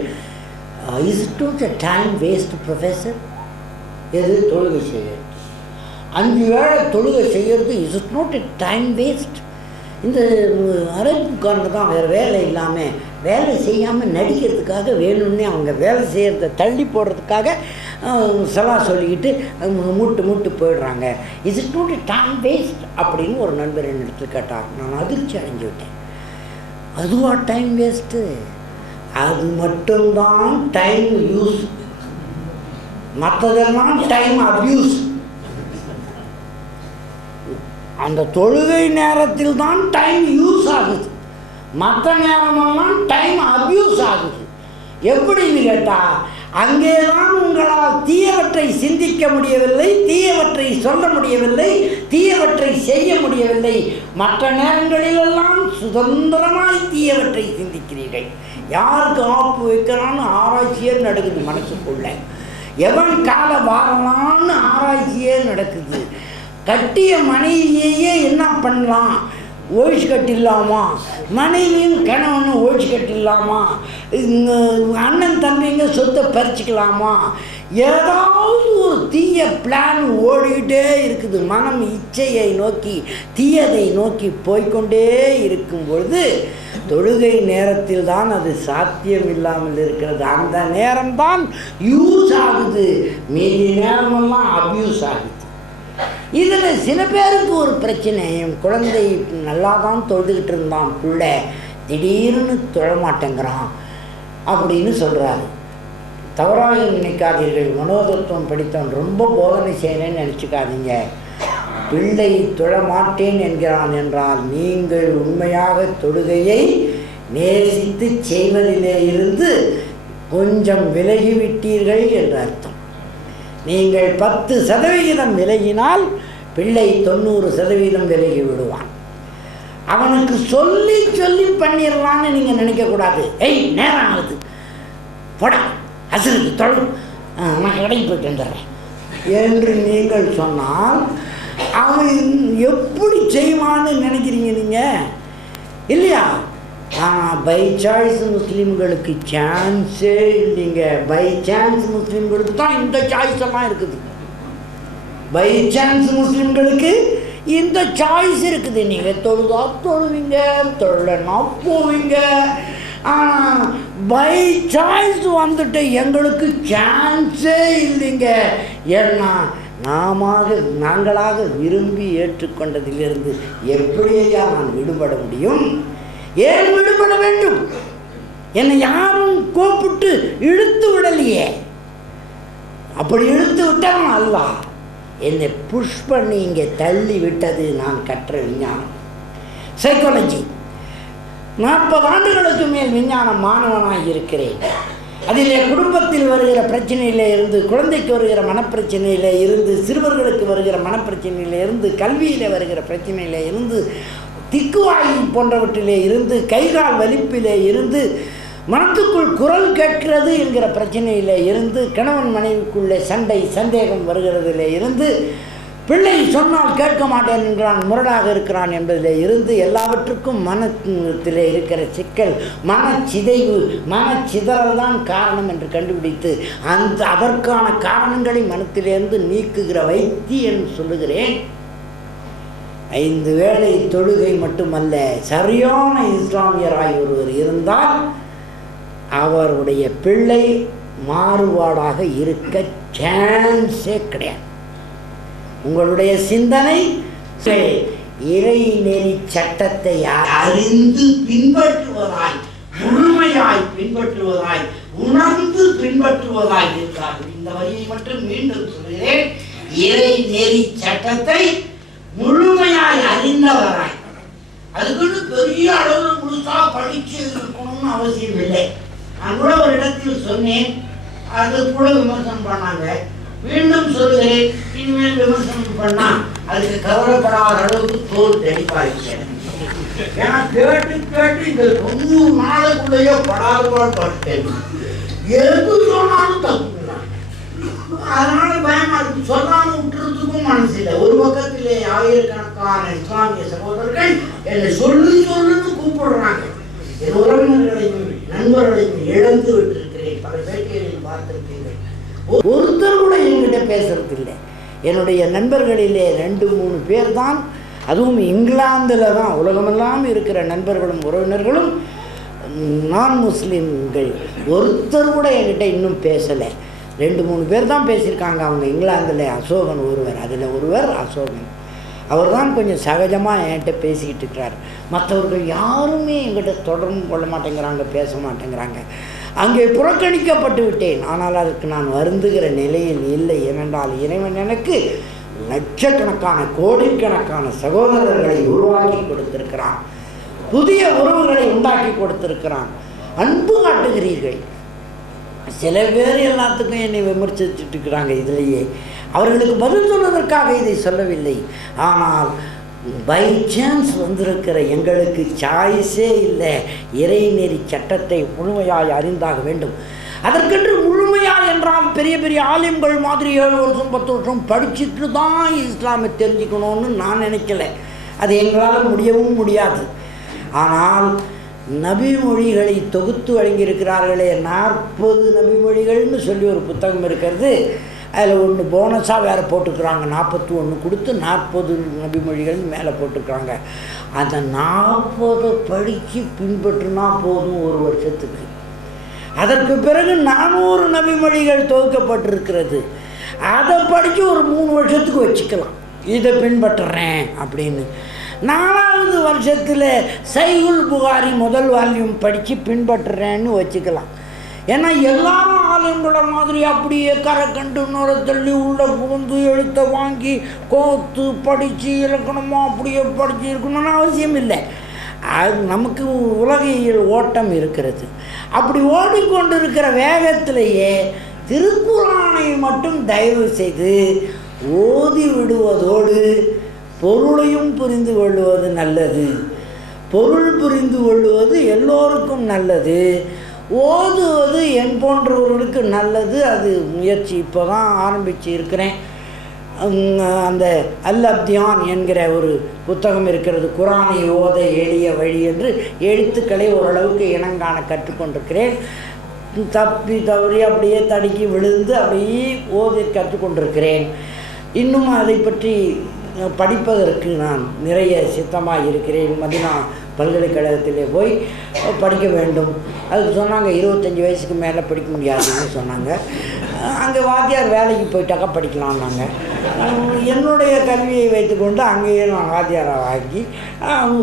is it not a time waste professor? எது தொழுகை செய்ய 5 வேளை தொழுகை செய்கிறது, is it not a time waste? இந்த அரபுக்காரங்க தான் வேறு வேலை இல்லாமல் வேலை செய்யாமல் நடிக்கிறதுக்காக வேணும்னே அவங்க வேலை செய்கிறத தள்ளி போடுறதுக்காக சலா சொல்லிக்கிட்டு மூட்டு போயிடுறாங்க. Is it not a time waste அப்படின்னு ஒரு நண்பர் என்னிடத்தில் கேட்டார். நான் அதிர்ச்சி அடைஞ்சு விட்டேன். அதுவா டைம் வேஸ்ட்டு? அது மட்டும்தான் டைம் யூஸ், மற்றதெல்லாம் டைம் அப்யூஸ். அந்த தொழுகை நேரத்தில் தான் டைம் யூஸ் ஆகுது, மற்ற நேரமெல்லாம் டைம் அப்யூஸ் ஆகுது. எப்படின்னு கேட்டால், அங்கே தான் உங்களால் தீயவற்றை சிந்திக்க முடியவில்லை, தீயவற்றை சொல்ல முடியவில்லை, தீயவற்றை செய்ய முடியவில்லை. மற்ற நேரங்களிலெல்லாம் சுதந்திரமாய் தீயவற்றை சிந்திக்கிறீர்கள். யாருக்கு ஆப்பு வைக்கலான்னு ஆராய்ச்சியே நடக்குது மனசுக்குள்ள. எவன் கால வாரலான்னு ஆராய்ச்சியே நடக்குது. கட்டிய மனைவியையே என்ன பண்ணலாம், ஓய்ஸ் கட்டிடலாமா, மனைவியும் கணவனும் ஓய்ஸ் கட்டிடலாமா, அண்ணன் தம்பிங்க சொத்தை பறிச்சிக்கலாமா, ஏதாவது ஒரு தீய பிளான் ஓடிக்கிட்டே இருக்குது. மனம் இச்சையை நோக்கி, தீயதை நோக்கி போய்கொண்டே இருக்கும் பொழுது தொழுகை நேரத்தில் தான் அது சாத்தியம் இல்லாமல் இருக்கிறது. அந்த நேரம்தான் யூஸ் ஆகுது, மீதி நேரமெல்லாம் அப்யூஸ் ஆகுது. இதில் சில பேருக்கு ஒரு பிரச்சனை, என் குழந்தை நல்லா தான் தொழுதுகிட்டு இருந்தான், பிள்ளை திடீர்னு தொழமாட்டேங்கிறான் அப்படின்னு சொல்கிறாரு. தவறாக நினைக்காதீர்கள், மனோதத்துவம் படித்தவன் ரொம்ப போதனை செய்கிறேன்னு நினச்சிக்காதீங்க. பிள்ளை தொழமாட்டேன் என்கிறான் என்றால் நீங்கள் உண்மையாக தொழுகையை நேசித்து செய்வதிலே இருந்து கொஞ்சம் விலகிவிட்டீர்கள் என்று அர்த்தம். நீங்கள் 10% விலகினால் பிள்ளை 90% விலகி விடுவான். அவனுக்கு சொல்லி சொல்லி பண்ணிடலான்னு நீங்கள் நினைக்கக்கூடாது. நேரம் ஆகுது, போடா அசருக்கு தொழு, நான் கடைக்கு போயிட்டு வந்துடுறேன் என்று நீங்கள் சொன்னால் அவன் எப்படி செய்வான்னு நினைக்கிறீங்க நீங்கள்? இல்லையா? பை சாய்ஸ் முஸ்லீம்களுக்கு சான்ஸே இல்லைங்க. பை சான்ஸ் முஸ்லீம்களுக்கு தான் இந்த சாய்ஸ் எல்லாம் இருக்குது. பை சான்ஸ் முஸ்லீம்களுக்கு இந்த சாய்ஸ் இருக்குது. நீங்கள் தொழுதா தொழுவீங்க, தொழனா போவீங்க. ஆனால் பை சாய்ஸ் வந்துட்டு எங்களுக்கு சான்ஸே இல்லைங்க. ஏன்னா நாங்களாக விரும்பி ஏற்றுக்கொண்டதிலிருந்து எப்படியா நான் விடுபட முடியும்? ஏன் விடுபட வேண்டும்? என்னை யாரும் கூப்பிட்டு இழுத்து விடலையே. அப்படி இழுத்து விட்டான் அல்லாஹ் என்னை புஷ் பண்ணி இங்கே தள்ளி விட்டது நான் கற்ற விஞ்ஞானம், சைக்காலஜி. 40 ஆண்டுகளுக்கு மேல் விஞ்ஞான மாணவனாக இருக்கிறேன். அதிலே குடும்பத்தில் வருகிற பிரச்சனையிலே இருந்து, குழந்தைக்கு வருகிற மனப்பிரச்சனையிலே இருந்து, சிறுவர்களுக்கு வருகிற மனப்பிரச்சனையிலே இருந்து, கல்வியில் வருகிற பிரச்சனையிலே இருந்து, திக்குவாயி போன்றவற்றிலே இருந்து, கைகால் வலிப்பிலே இருந்து, மனத்துக்குள் குரல் கேட்கிறது என்கிற பிரச்சனையில் இருந்து, கணவன் மனைவிக்குள்ளே சண்டை சந்தேகம் வருகிறதிலே இருந்து, பிள்ளை சொன்னால் கேட்க மாட்டேன் என்கிறான், முரடாக இருக்கிறான் என்பதில் இருந்து, எல்லாவற்றுக்கும் மனத்திலே இருக்கிற சிக்கல், மனச்சிதைவு, மனச்சிதறல் தான் காரணம் என்று கண்டுபிடித்து அதற்கான காரணங்களை மனத்திலிருந்து நீக்குகிற வைத்தியன் சொல்லுகிறேன். 5 வேளை தொழுகை மட்டுமல்ல, சரியான இஸ்லாமியராய் ஒருவர் இருந்தால் அவருடைய பிள்ளை மாறுபாடாக இருக்க சான்ஸே கிடையாது. உங்களுடைய சிந்தனை இறை நெறி சட்டத்தை அறிந்து பின்பற்றுவதாய், முழுமையாய் பின்பற்றுவதாய், உணர்ந்து பின்பற்றுவதாய் இருக்கிறார்கள். இந்த வரியை மட்டும் மீண்டும் சொல்கிறேன். இறை நெறி சட்டத்தை முழுமையாய் அறிந்தவராய். அதுக்குன்னு பெரிய அளவு முழுசா படிச்சு இருக்கணும்னு அவசியம் இல்லை. நான் கூட ஒரு இடத்தில் சொன்னேன், அது கூட விமர்சனம் பண்ணாங்க. மீண்டும் சொல்கிறேன், இனிமேல் விமர்சனம் பண்ணா அதுக்கு கவலைப்படாத அளவுக்கு தோல் தெளிப்பாயிடுச்சு. ஏன்னா கேட்டு இந்த 90 நாளுக்குள்ளேயோ படாதபாடு பட்டேன். எது சொன்னாலும் தப்பு. அதனால பயமா இருக்கு. சொல்லாம விட்டுறதுக்கும் மனசு இல்லை. ஒரு பக்கத்திலே ஆயிரக்கணக்கான இஸ்லாமிய சகோதரர்கள் என்னை சொல்லுன்னு கூப்பிடுறாங்க. என் உறவினர்களையும் நண்பர்களையும் இழந்து விட்டிருக்கிறேன். பல பேட்டிகளில் பார்த்திருக்கிறேன். ஒருத்தர் கூட என்கிட்ட பேசுறது இல்லை. என்னுடைய நண்பர்களிலே 2-3 பேர் தான், அதுவும் இங்கிலாந்தில் தான் உலகமெல்லாம் இருக்கிற நண்பர்களும் உறவினர்களும் நான் முஸ்லீம்கள். ஒருத்தர் கூட என்கிட்ட இன்னும் பேசலை. 2-3 பேர் தான் பேசியிருக்காங்க. அவங்க இங்கிலாந்தில் அசோகன் ஒருவர், அதில் ஒருவர் அசோகன். அவர் தான் கொஞ்சம் சகஜமாக என்கிட்ட பேசிக்கிட்டு இருக்கிறார். மற்றவர்கள் யாருமே என்கிட்ட தொடர்பு கொள்ள மாட்டேங்கிறாங்க, பேச மாட்டேங்கிறாங்க. அங்கே புறக்கணிக்கப்பட்டு விட்டேன். ஆனால் அதுக்கு நான் வருந்துகிற நிலையில் இல்லை. ஏனென்றால் இறைவன் எனக்கு லட்சக்கணக்கான கோடிக்கணக்கான சகோதரர்களை உருவாக்கி கொடுத்திருக்கிறான். புதிய உறவுகளை உண்டாக்கி கொடுத்திருக்கிறான். அன்பு காட்டுகிறீர்கள். சில பேர் எல்லாத்துக்கும் என்னை விமர்சிச்சுட்டு இருக்கிறாங்க. இதிலேயே அவர்களுக்கு பதில் சொல்வதற்காக இதை சொல்லவில்லை. ஆனால் பை சான்ஸ் வந்திருக்கிற எங்களுக்கு சாய்ஸே இல்லை. இறைநெறி சட்டத்தை முழுமையாய் அறிந்தாக வேண்டும். அதற்கென்று முழுமையாக என்றால் பெரிய பெரிய ஆலிம்கள் மாதிரி 7 வருஷம் 10 வருஷம் படிச்சுட்டு தான் இஸ்லாமை தெரிஞ்சுக்கணும்னு நான் நினைக்கல. அது எங்களால் முடியவும் முடியாது. ஆனால் நபி மொழிகளை தொகுத்து வழங்கியிருக்கிறார்களே, 40 நபி மொழிகள்னு சொல்லி ஒரு புத்தகம் இருக்கிறது. அதில் ஒன்று போனஸாக வேறு போட்டுக்கிறாங்க. 41 கொடுத்து 40 நபி மொழிகள்னு மேலே போட்டுக்கிறாங்க. அந்த 40 படித்து பின்பற்றுனா போதும் ஒரு வருஷத்துக்கு. அதற்கு பிறகு 400 நபி மொழிகள் தொகுக்கப்பட்டிருக்கிறது. அதை படித்து ஒரு 3 வருஷத்துக்கு வச்சுக்கலாம். இதை பின்பற்றுறேன் அப்படின்னு. 4வது வருஷத்தில் சைகுல் புகாரி முதல் வால்யூம் படித்து பின்பற்றுறேன்னு வச்சுக்கலாம். ஏன்னா எல்லாரும் ஆளுங்கள மாதிரி அப்படியே கரை கண்டு நுர தள்ளி உள்ளே புகுந்து எழுத்தை வாங்கி கோத்து படித்து இலக்கணமாக அப்படியே படித்து இருக்கணும்னு அவசியம் இல்லை. அது நமக்கு உலகியல் ஓட்டம் இருக்கிறது. அப்படி ஓடிக்கொண்டிருக்கிற வேகத்திலேயே திருக்குர்ஆனை மட்டும் தயவு செய்து ஓதி விடுவதோடு பொருளையும் புரிந்து கொள்வது நல்லது. பொருள் புரிந்து கொள்வது எல்லோருக்கும் நல்லது. ஓதுவது என் போன்றவர்களுக்கு நல்லது. அது முயற்சி இப்போ தான் ஆரம்பித்து இருக்கிறேன். அந்த அல் அப்தியான் என்கிற ஒரு புத்தகம் இருக்கிறது. குர்ஆனை ஓத எளிய வழி என்று எழுத்துக்களை ஓரளவுக்கு இனங்காண கற்றுக்கொண்டிருக்கிறேன். தப்பி தவறி அப்படியே தடுக்கி விழுந்து அப்படியே ஓதி கற்றுக்கொண்டிருக்கிறேன். இன்னும் அதை பற்றி படிப்பதற்கு நான் நிறைய சித்தமாக இருக்கிறேன். மதினா பல்கலைக்கழகத்திலே போய் படிக்க வேண்டும். அதுக்கு சொன்னாங்க 25 வயசுக்கு மேலே படிக்க முடியாதுன்னு சொன்னாங்க. அங்கே வாத்தியார் வேலைக்கு போயிட்டாக்கா படிக்கலான்னாங்க. என்னுடைய கல்வியை வைத்துக்கொண்டு அங்கேயே நான் வாத்தியாராக ஆகி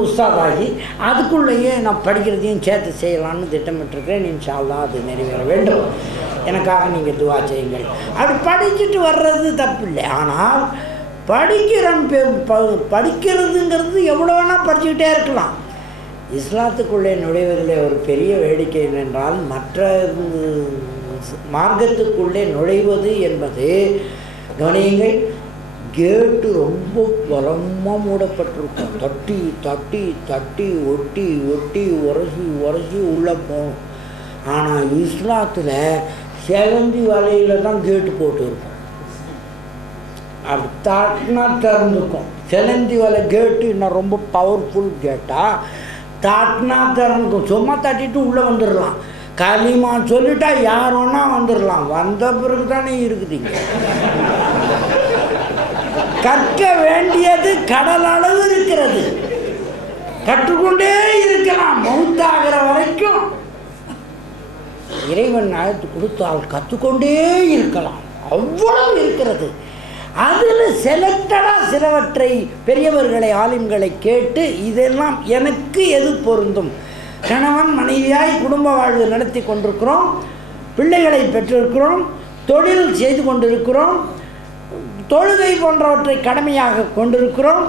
உஸ்தாதாகி அதுக்குள்ளேயே நான் படிக்கிறதையும் சேர்த்து செய்யலான்னு திட்டமிட்டிருக்கிறேன். இன்ஷா அல்லாஹ் அது நிறைவேற வேண்டும். எனக்காக நீங்கள் துவா செய்யுங்கள். அப்படி படிச்சுட்டு வர்றது தப்பு இல்லை. ஆனால் படிக்கிறதுங்கிறது எவ்வளோ வேணால் படிச்சுக்கிட்டே இருக்கலாம். இஸ்லாத்துக்குள்ளே நுழைவதில் ஒரு பெரிய வேடிக்கை என்னென்றால், மற்ற மார்க்கத்துக்குள்ளே நுழைவது என்பது கவனியுங்கள், கேட்டு ரொம்ப பலமாக மூடப்பட்டிருக்கும். தட்டி தட்டி தட்டி ஒட்டி ஒட்டி உரசி உரசி உள்ளே போகணும். ஆனால் இஸ்லாத்தில் செலந்தி வலையில் தான் கேட்டு போட்டுருக்கும். அப்படி தாட்டினா திறந்துக்கும். செலந்தி வலை கேட்டு இன்னும் ரொம்ப பவர்ஃபுல் கேட்டால் தாட்டினா திறந்துக்கும். சும்மா தட்டிட்டு உள்ளே வந்துடலாம். களிமா சொல்லிட்டா யார் ஒன்றா வந்துடலாம். வந்த பிறகு தானே இருக்குதுங்க. கற்க வேண்டியது கடல் அளவு இருக்கிறது. கற்றுக்கொண்டே இருக்கலாம் மௌத்தாகிற வரைக்கும். இறைவன் அழைத்து கொடுத்தால் கற்றுக்கொண்டே இருக்கலாம். அவ்வளவு இருக்கிறது. அதில் செலக்டடாக சிலவற்றை பெரியவர்களை ஆலிம்களை கேட்டு இதெல்லாம் எனக்கு எது பொருந்தும். கணவன் மனைவியாய் குடும்ப வாழ்வு நடத்தி கொண்டிருக்கிறோம், பிள்ளைகளை பெற்றிருக்கிறோம், தொழில் செய்து கொண்டிருக்கிறோம், தொழுகை போன்றவற்றை கடமையாக கொண்டிருக்கிறோம்,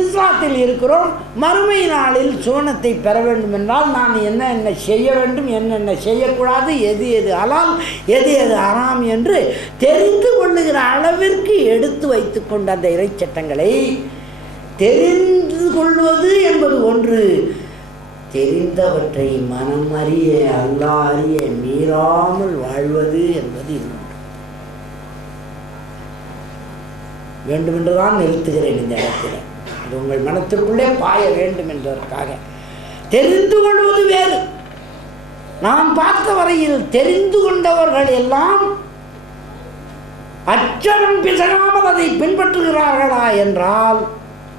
இஸ்லாத்தில் இருக்கிறோம். மறுமை நாளில் சுவனத்தை பெற வேண்டும் என்றால் நான் என்ன செய்ய வேண்டும், என்ன செய்யக்கூடாது, எது ஹலால் எது ஹராம் என்று தெரிந்து கொள்ளுகிற அளவிற்கு எடுத்து வைத்து கொண்ட அந்த இறைச்சட்டங்களை தெரிந்து கொள்வது என்பது ஒன்று. தெரிந்தவற்றை மனம் அறிய அல்லாஹ் அறிய மீறாமல் வாழ்வது என்பது இன்னொன்று. வேண்டுமென்றுதான் நிறுத்துகிறேன் இந்த இடத்துல. அது உங்கள் மனத்திற்குள்ளே பாய வேண்டும் என்பதற்காக. தெரிந்து கொள்வது வேறு. நாம் பார்த்த வரையில் தெரிந்து கொண்டவர்கள் எல்லாம் அச்சரம் பிசகாமல் அதை பின்பற்றுகிறார்களா என்றால்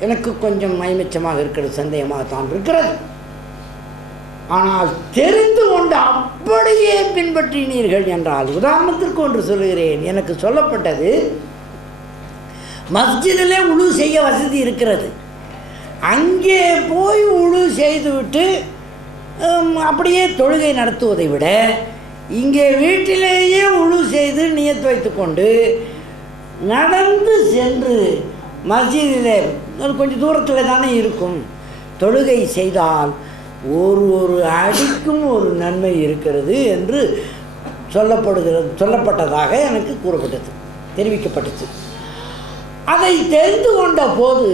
எனக்கு கொஞ்சம் மைமிச்சமாக இருக்கிறது, சந்தேகமாகத்தான் இருக்கிறது. ஆனால் தெரிந்து கொண்டு அப்படியே பின்பற்றினீர்கள் என்றால், உதாரணத்திற்கு ஒன்று சொல்லுகிறேன். எனக்கு சொல்லப்பட்டது, மஸ்ஜிதிலே உழு செய்ய வசதி இருக்கிறது. அங்கே போய் உழு செய்துவிட்டு அப்படியே தொழுகை நடத்துவதை விட இங்கே வீட்டிலேயே உழு செய்து நியத்து வைத்து கொண்டு நடந்து சென்று மஸ்ஜிதிலே கொஞ்சம் தூரத்தில் தானே இருக்கும், தொழுகை செய்தால் ஒரு அடிக்கும் ஒரு நன்மை இருக்கிறது என்று சொல்லப்பட்டதாக எனக்கு கூறப்பட்டது, தெரிவிக்கப்பட்டது. அதை தெரிந்து கொண்ட போது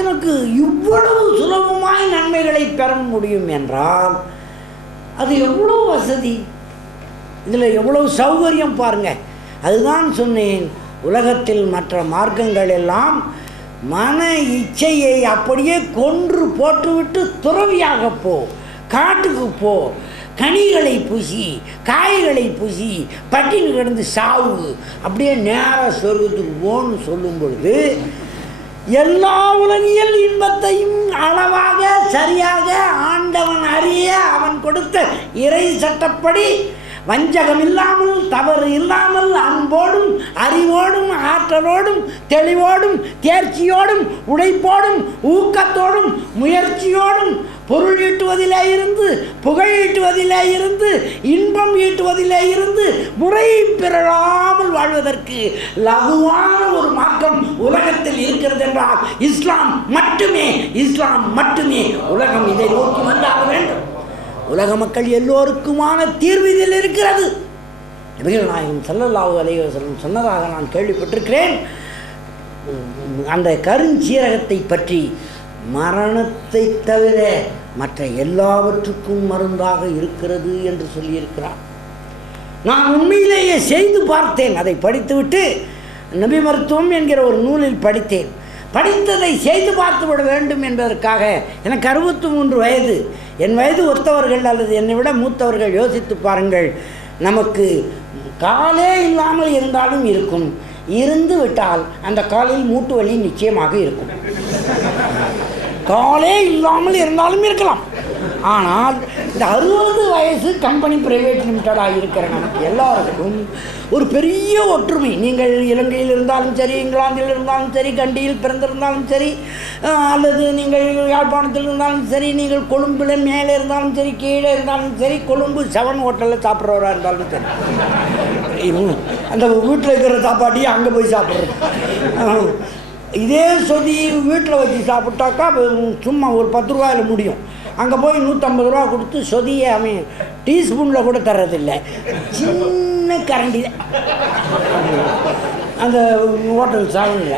எனக்கு இவ்வளவு சுலபமாய் நன்மைகளை பெற முடியும் என்றால் அது எவ்வளோ வசதி, இதில் எவ்வளவு சௌகரியம் பாருங்கள். அதுதான் சொன்னேன், உலகத்தில் மற்ற மார்க்கங்கள் எல்லாம் மன இச்சையை அப்படியே கொன்று போட்டுவிட்டு துறவியாக போ, காட்டுக்கு போ, கனிகளை பூசி காய்களை பூசி பட்டினி கிடந்து சாவு, அப்படியே நேராக சொர்க்கத்துக்கு போன்னு சொல்லும் பொழுது எல்லா உலகியல் இன்பத்தையும் அளவாக சரியாக ஆண்டவன் அறிய அவன் கொடுத்த இறை சட்டப்படி வஞ்சகம் இல்லாமல் தவறு இல்லாமல் அன்போடும் அறிவோடும் ஆற்றலோடும் தெளிவோடும் தேர்ச்சியோடும் உழைப்போடும் ஊக்கத்தோடும் முயற்சியோடும் பொருள் ஈட்டுவதிலே இருந்து புகழ் ஈட்டுவதிலே இருந்து இன்பம் ஈட்டுவதிலே இருந்து முறை பெறாமல் வாழ்வதற்கு லகுவான ஒரு மார்க்கம் உலகத்தில் இருக்கிறது என்றால் இஸ்லாம் மட்டுமே. உலகம் இதை நோக்கி வந்தாக வேண்டும். உலக மக்கள் எல்லோருக்குமான தீர்வு இதில் இருக்கிறது. நபிகள் நாயகம் ஸல்லல்லாஹு அலைஹி வஸல்லம் சொன்னதாக நான் கேள்விப்பட்டிருக்கிறேன். அந்த கருஞ்சீரகத்தை பற்றி மரணத்தை தவிர மற்ற எல்லாவற்றுக்கும் மருந்தாக இருக்கிறது என்று சொல்லியிருக்கிறார். நான் உண்மையிலேயே செய்து பார்த்தேன். அதை படித்துவிட்டு நபி மருத்துவம் என்கிற ஒரு நூலில் படித்தேன். படித்ததை செய்து பார்த்து விட வேண்டும் என்பதற்காக, எனக்கு 63 வயது, என் வயது ஒத்தவர்கள் அல்லது என்னை விட மூத்தவர்கள் யோசித்து பாருங்கள். நமக்கு காலே இல்லாமல் இருந்தாலும் இருக்கும், இருந்து விட்டால் அந்த காலில் மூட்டு வலி நிச்சயமாக இருக்கும். காலே இல்லாமல் இருந்தாலும் இருக்கலாம். ஆனால் இந்த 60 வயசு கம்பெனி பிரைவேட் லிமிட்டடாக இருக்கிற நமக்கு எல்லாருக்கும் ஒரு பெரிய ஒற்றுமை. நீங்கள் இலங்கையில் இருந்தாலும் சரி, இங்கிலாந்தில் இருந்தாலும் சரி, கண்டியில் பிறந்திருந்தாலும் சரி, அல்லது நீங்கள் யாழ்ப்பாணத்தில் இருந்தாலும் சரி, நீங்கள் கொழும்பில் மேலே இருந்தாலும் சரி, கீழே இருந்தாலும் சரி, கொழும்பு 7 ஹோட்டலில் சாப்பிட்றவராக இருந்தாலும் சரி, அந்த வீட்டில் இருக்கிற சாப்பாட்டையும் அங்கே போய் சாப்பிட்றது. இதே சொதி வீட்டில் வச்சு சாப்பிட்டாக்கா சும்மா ஒரு 10 ரூபாயில் முடியும். அங்கே போய் 150 ரூபா கொடுத்து சொதியை அவன் டீஸ்பூனில் கூட தர்றதில்லை, சின்ன கரண்டி தான் அந்த ஹோட்டல் 7ல்.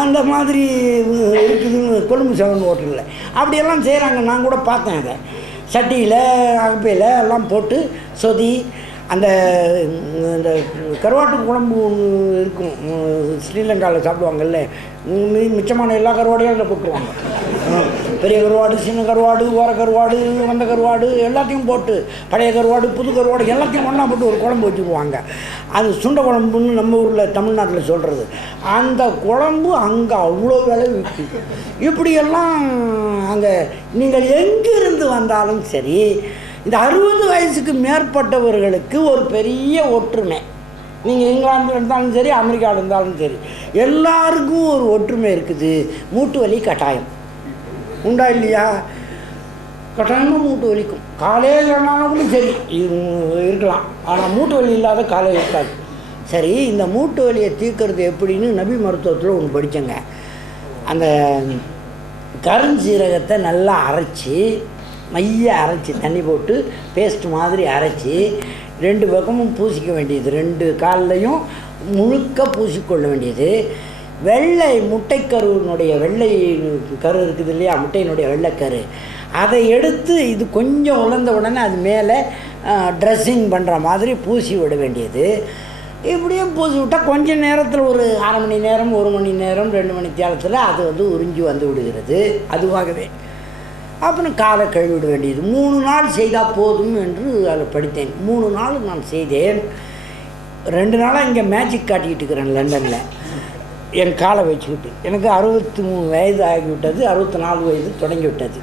அந்த மாதிரி இருக்குதுன்னு கொழும்பு 7 ஹோட்டலில் அப்படியெல்லாம் செய்கிறாங்க. நான் கூட பார்த்தேன். அதை சட்டியில் அகப்பையில் எல்லாம் போட்டு சொதி அந்த கருவாட்டு குழம்பு இருக்கும், ஸ்ரீலங்காவில் சாப்பிடுவாங்கல்ல, மிச்சமான எல்லா கருவாடையும் அதில் போட்டுருவாங்க. பெரிய கருவாடு, சின்ன கருவாடு, ஓர கருவாடு, வந்த கருவாடு எல்லாத்தையும் போட்டு, பழைய கருவாடு, புது கருவாடு எல்லாத்தையும் ஒன்றா போட்டு ஒரு குழம்பு வச்சுக்குவாங்க. அது சுண்டை குழம்புன்னு நம்ம ஊரில் தமிழ்நாட்டில் சொல்கிறது. அந்த குழம்பு அங்கே அவ்வளோ விலை விற்குது. இப்படியெல்லாம் அங்கே நீங்கள் எங்கிருந்து வந்தாலும் சரி, இந்த 60 வயசுக்கு மேற்பட்டவர்களுக்கு ஒரு பெரிய ஒற்றுமை. நீங்கள் இங்கிலாந்தில் இருந்தாலும் சரி, அமெரிக்காவில் இருந்தாலும் சரி, எல்லாருக்கும் ஒரு ஒற்றுமை இருக்குது. மூட்டு வலி கட்டாயம் உண்டா இல்லையா? கட்டாயமாக மூட்டு வலிக்கும். காலையில் இல்லைனாலும் கூட சரி இருக்கலாம், ஆனால் மூட்டு வலி இல்லாத காலையில் இருக்காது. சரி, இந்த மூட்டு வலியை தீர்க்கறது எப்படின்னு நபி மருத்துவத்தில் ஒன்று படித்தேங்க. அந்த கருஞ்சீரகத்தை நல்லா அரைச்சி, மைய அரைச்சி, தண்ணி போட்டு பேஸ்ட் மாதிரி அரைச்சி 2 பக்கமும் பூசிக்க வேண்டியது. 2 கால்லையும் முழுக்க பூசிக்கொள்ள வேண்டியது. வெள்ளை முட்டைக்கருவினுடைய வெள்ளை கரு இருக்குது இல்லையா, முட்டையினுடைய வெள்ளைக்கரு, அதை எடுத்து இது கொஞ்சம் உலர்ந்த உடனே அது மேலே ட்ரெஸ்ஸிங் பண்ணுற மாதிரி பூசி விட வேண்டியது. இப்படியும் பூசி விட்டால் கொஞ்சம் நேரத்தில், ஒரு 1/2 மணி நேரம், 1 மணி நேரம், 2 மணி நேரத்தில் அது உறிஞ்சி வந்து விடுகிறது அதுவாகவே. அப்புறம் காலை கழுவிட வேண்டியது. 3 நாள் செய்தால் போதும் என்று அதை படித்தேன். 3 நாள் நான் செய்தேன். 2 நாளாக இங்கே மேஜிக் காட்டிக்கிட்டு இருக்கிறேன் லண்டனில், என் காலை வச்சுக்கிட்டு. எனக்கு 63 வயது ஆகிவிட்டது, 64 வயது தொடங்கி விட்டது.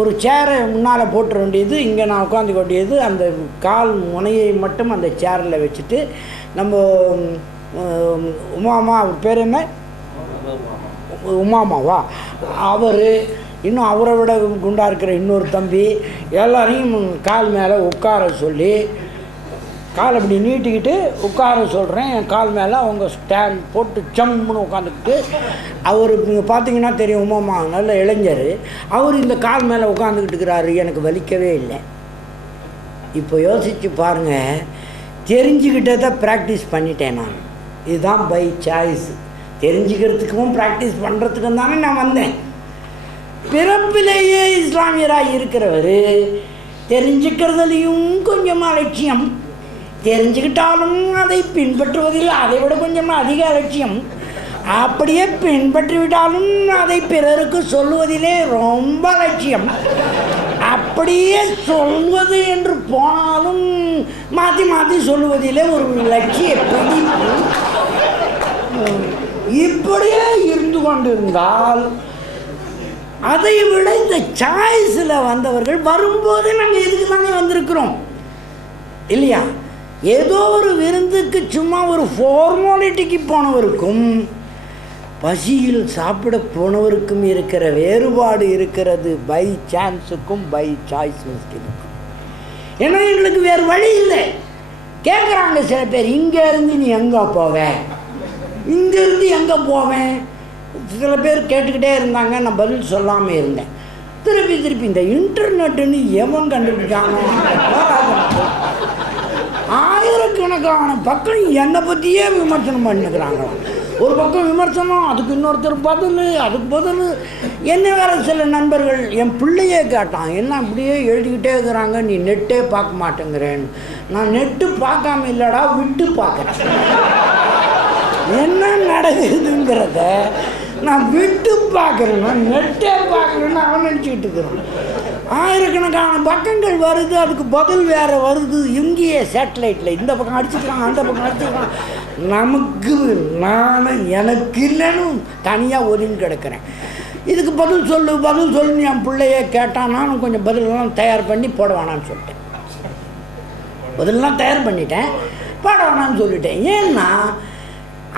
ஒரு சேரை முன்னால் போட்டுற வேண்டியது, இங்கே நான் உட்காந்து வேண்டியது. அந்த கால் முனையை மட்டும் அந்த சேரில் வச்சுட்டு, நம்ம உமாமா, அவர் பேர் என்ன, உமாமாவா, அவர், இன்னும் அவரை விட குண்டாக இருக்கிற இன்னொரு தம்பி, எல்லாரையும் கால் மேலே உட்கார சொல்லி, கால் அப்படி நீட்டிக்கிட்டு உட்கார சொல்கிறேன். என் கால் மேலே அவங்க ஸ்டாண்ட் போட்டு ஜம்முன்னு உட்காந்துக்கிட்டு, அவர் பார்த்தீங்கன்னா தெரியும், உமாமா நல்ல இளைஞர், அவர் இந்த கால் மேலே உட்காந்துக்கிட்டு இருக்கிறாரு. எனக்கு வலிக்கவே இல்லை. இப்போ யோசித்து பாருங்கள், தெரிஞ்சுக்கிட்டதை ப்ராக்டிஸ் பண்ணிட்டேன் நான். இதுதான் பை சாய்ஸ். தெரிஞ்சுக்கிறதுக்கும் ப்ராக்டிஸ் பண்ணுறதுக்கும் தானே நான் வந்தேன். பிறப்பிலேயே இஸ்லாமியராக இருக்கிறவர் தெரிஞ்சுக்கிறதுலையும் கொஞ்சம் அலட்சியம், தெரிஞ்சுக்கிட்டாலும் அதை பின்பற்றுவதில் அதை விட கொஞ்சம் அதிக அலட்சியம், அப்படியே பின்பற்றிவிட்டாலும் அதை பிறருக்கு சொல்லுவதிலே ரொம்ப அலட்சியம், அப்படியே சொல்வது என்று போனாலும் மாற்றி மாற்றி சொல்லுவதிலே ஒரு லட்சிய பிடிப்பு. இப்படியே இருந்து கொண்டிருந்தால், அதை விட இந்த சாய்ஸில் வந்தவர்கள் வரும்போது நாங்கள் எதுக்கு தானே வந்திருக்கிறோம் இல்லையா? ஏதோ ஒரு விருந்துக்கு சும்மா ஒரு ஃபார்மாலிட்டிக்கு போனவருக்கும் பசியில் சாப்பிட போனவருக்கும் இருக்கிற வேறுபாடு இருக்கிறது பை சான்ஸுக்கும் பை சாய்ஸ் முஸ்லிமுக்கும். ஏன்னா எங்களுக்கு வேறு வழி இல்லை. கேட்குறாங்க சில பேர், இங்கேருந்து நீ எங்கே போவேன், இங்கேருந்து எங்கே போவேன், சில பேர் கேட்டுக்கிட்டே இருந்தாங்க. நான் பதில் சொல்லாமல் இருந்தேன். திருப்பி இந்த இன்டர்நெட்டுன்னு எவன் கண்டுபிடிச்சானோ, ஆயிரக்கணக்கான பக்கம் என்னை பற்றியே விமர்சனம் பண்ணிக்கிறாங்க. ஒரு பக்கம் விமர்சனம், அதுக்கு இன்னொருத்தர் பதில், அதுக்கு பதில். என்ன வேறு சில நண்பர்கள் என் பிள்ளையே கேட்டான், என்ன அப்படியே எழுதிக்கிட்டே இருக்கிறாங்க, நீ நெட்டே பார்க்க மாட்டேங்கிறேன்னு. நான் நெட்டு பார்க்காம இல்லைடா, விட்டு பார்க்குறேன். என்ன நடக்குதுங்கிறத நான் விட்டு பார்க்குறேன், நான் நெட்டே பார்க்குறேன்னு அவன் நினச்சிக்கிட்டு இருக்கிறான். ஆயிரக்கணக்கான பக்கங்கள் வருது, அதுக்கு பதில் வேறு வருது. இங்கேயே சேட்டலைட்டில் இந்த பக்கம் அடிச்சுக்கிறான், அந்த பக்கம் அடிச்சுக்கிறான். நமக்கு எனக்கு இல்லைன்னு தனியாக ஒதுங்கி கிடக்கிறேன். இதுக்கு பதில் சொல்லுன்னு என் பிள்ளைய கேட்டான். நானும் கொஞ்சம் பதிலெல்லாம் தயார் பண்ணி போட வேணான்னு சொல்லிட்டேன். பதிலெலாம் தயார் பண்ணிட்டேன், போட வேணான்னு சொல்லிட்டேன். ஏன்னா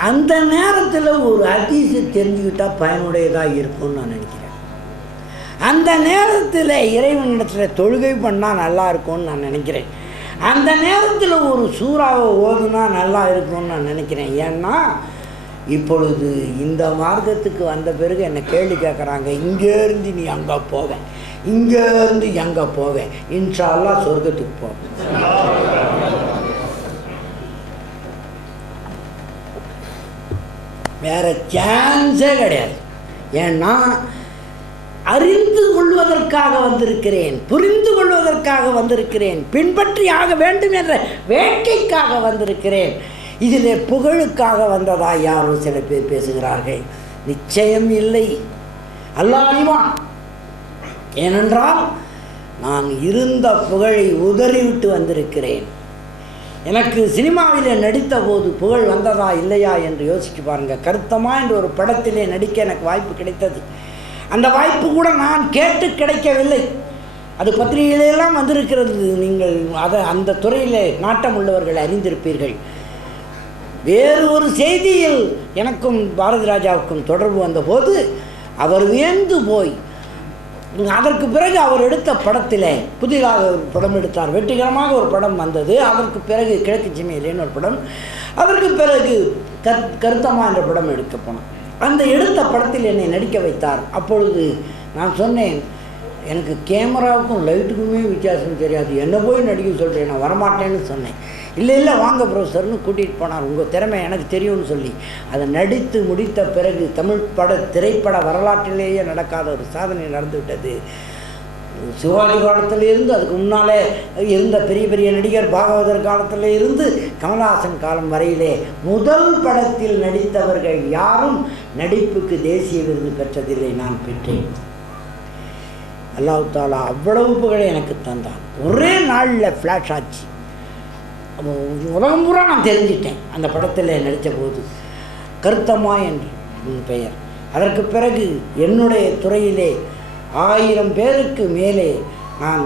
அந்த நேரத்தில் ஒரு ஹதீஸை தெரிஞ்சுக்கிட்டால் பயனுடையதாக இருக்கும்னு நான் நினைக்கிறேன். அந்த நேரத்தில் இறைவனிடத்தில் தொழுகை பண்ணால் நல்லா இருக்கும்னு நான் நினைக்கிறேன். அந்த நேரத்தில் ஒரு சூறாவை ஓதுனா நல்லா இருக்கும்னு நான் நினைக்கிறேன். ஏன்னா இப்பொழுது இந்த மார்க்கத்துக்கு வந்த பிறகு என்னை கேள்வி கேட்குறாங்க, இங்கேருந்து நீ அங்கே போவேன், இங்கேருந்து எங்கே போவேன், இன்ஷா அல்லாஹ் சொர்க்கத்துக்கு போவேன். வேறு சான்ஸே கிடையாது. ஏன்னா அறிந்து கொள்வதற்காக வந்திருக்கிறேன், புரிந்து கொள்வதற்காக வந்திருக்கிறேன், பின்பற்றி ஆக வேண்டும் என்ற வேட்கைக்காக வந்திருக்கிறேன். இதிலே புகழுக்காக வந்ததா யாரோ சில பேர் பேசுகிறார்கள். நிச்சயம் இல்லை, அல்லாஹ் அறிவான். ஏனென்றால் நான் இருந்த புகழை உதறிவிட்டு வந்திருக்கிறேன். எனக்கு சினிமாவிலே நடித்த போது புகழ் வந்ததா இல்லையா என்று யோசிச்சு பாருங்கள். கருத்தமா என்ற ஒரு படத்திலே நடிக்க எனக்கு வாய்ப்பு கிடைத்தது. அந்த வாய்ப்பு கூட நான் கேட்டு கிடைக்கவில்லை. அது பத்திரிகையிலெல்லாம் வந்திருக்கிறது. நீங்கள் அதை அந்த துறையில் நாட்டம் உள்ளவர்கள் அறிந்திருப்பீர்கள். வேறு ஒரு செய்தியில் எனக்கும் பாரதி ராஜாவுக்கும் தொடர்பு வந்தபோது அவர் வியந்து போய், அதற்கு பிறகு அவர் எடுத்த படத்தில் புதிதாக ஒரு படம் எடுத்தார். வெற்றிகரமாக ஒரு படம் வந்தது. அதற்கு பிறகு கிழக்கு சீமையிலேன்னு ஒரு படம், அதற்கு பிறகு கருத்தமா என்ற படம் எடுக்க போனார். அந்த எடுத்த படத்தில் என்னை நடிக்க வைத்தார். அப்பொழுது நான் சொன்னேன், எனக்கு கேமராவுக்கும் லைட்டுக்குமே வித்தியாசம் தெரியாது, என்ன போய் நடிக்க சொல்கிறேன், நான் வரமாட்டேன்னு சொன்னேன். இல்லை வாங்க ப்ரொஃபஸர்னு கூட்டிகிட்டு போனார். உங்கள் திறமை எனக்கு தெரியும்னு சொல்லி அதை நடித்து முடித்த பிறகு தமிழ் திரைப்பட வரலாற்றிலேயே நடக்காத ஒரு சாதனை நடந்துவிட்டது. சிவாஜி காலத்திலிருந்து அதுக்கு முன்னாலே இருந்த பெரிய பெரிய நடிகர் பாகவதர் காலத்தில் இருந்து கமலஹாசன் காலம் வரையிலே முதல் படத்தில் நடித்தவர்கள் யாரும் நடிப்புக்கு தேசிய விருது பெற்றதில்லை. நான் பெற்றேன். அல்லாஹ் தாலா அவ்வளவு புகழை எனக்கு தந்தான். ஒரே நாளில் ஃப்ளாஷ் ஆச்சு. உலகம் பூரா நான் தெரிஞ்சிட்டேன் அந்த படத்தில் நடித்த போது. கருத்தம்மா என்று பெயர். அதற்கு பிறகு என்னுடைய துறையிலே 1000 பேருக்கு மேலே நான்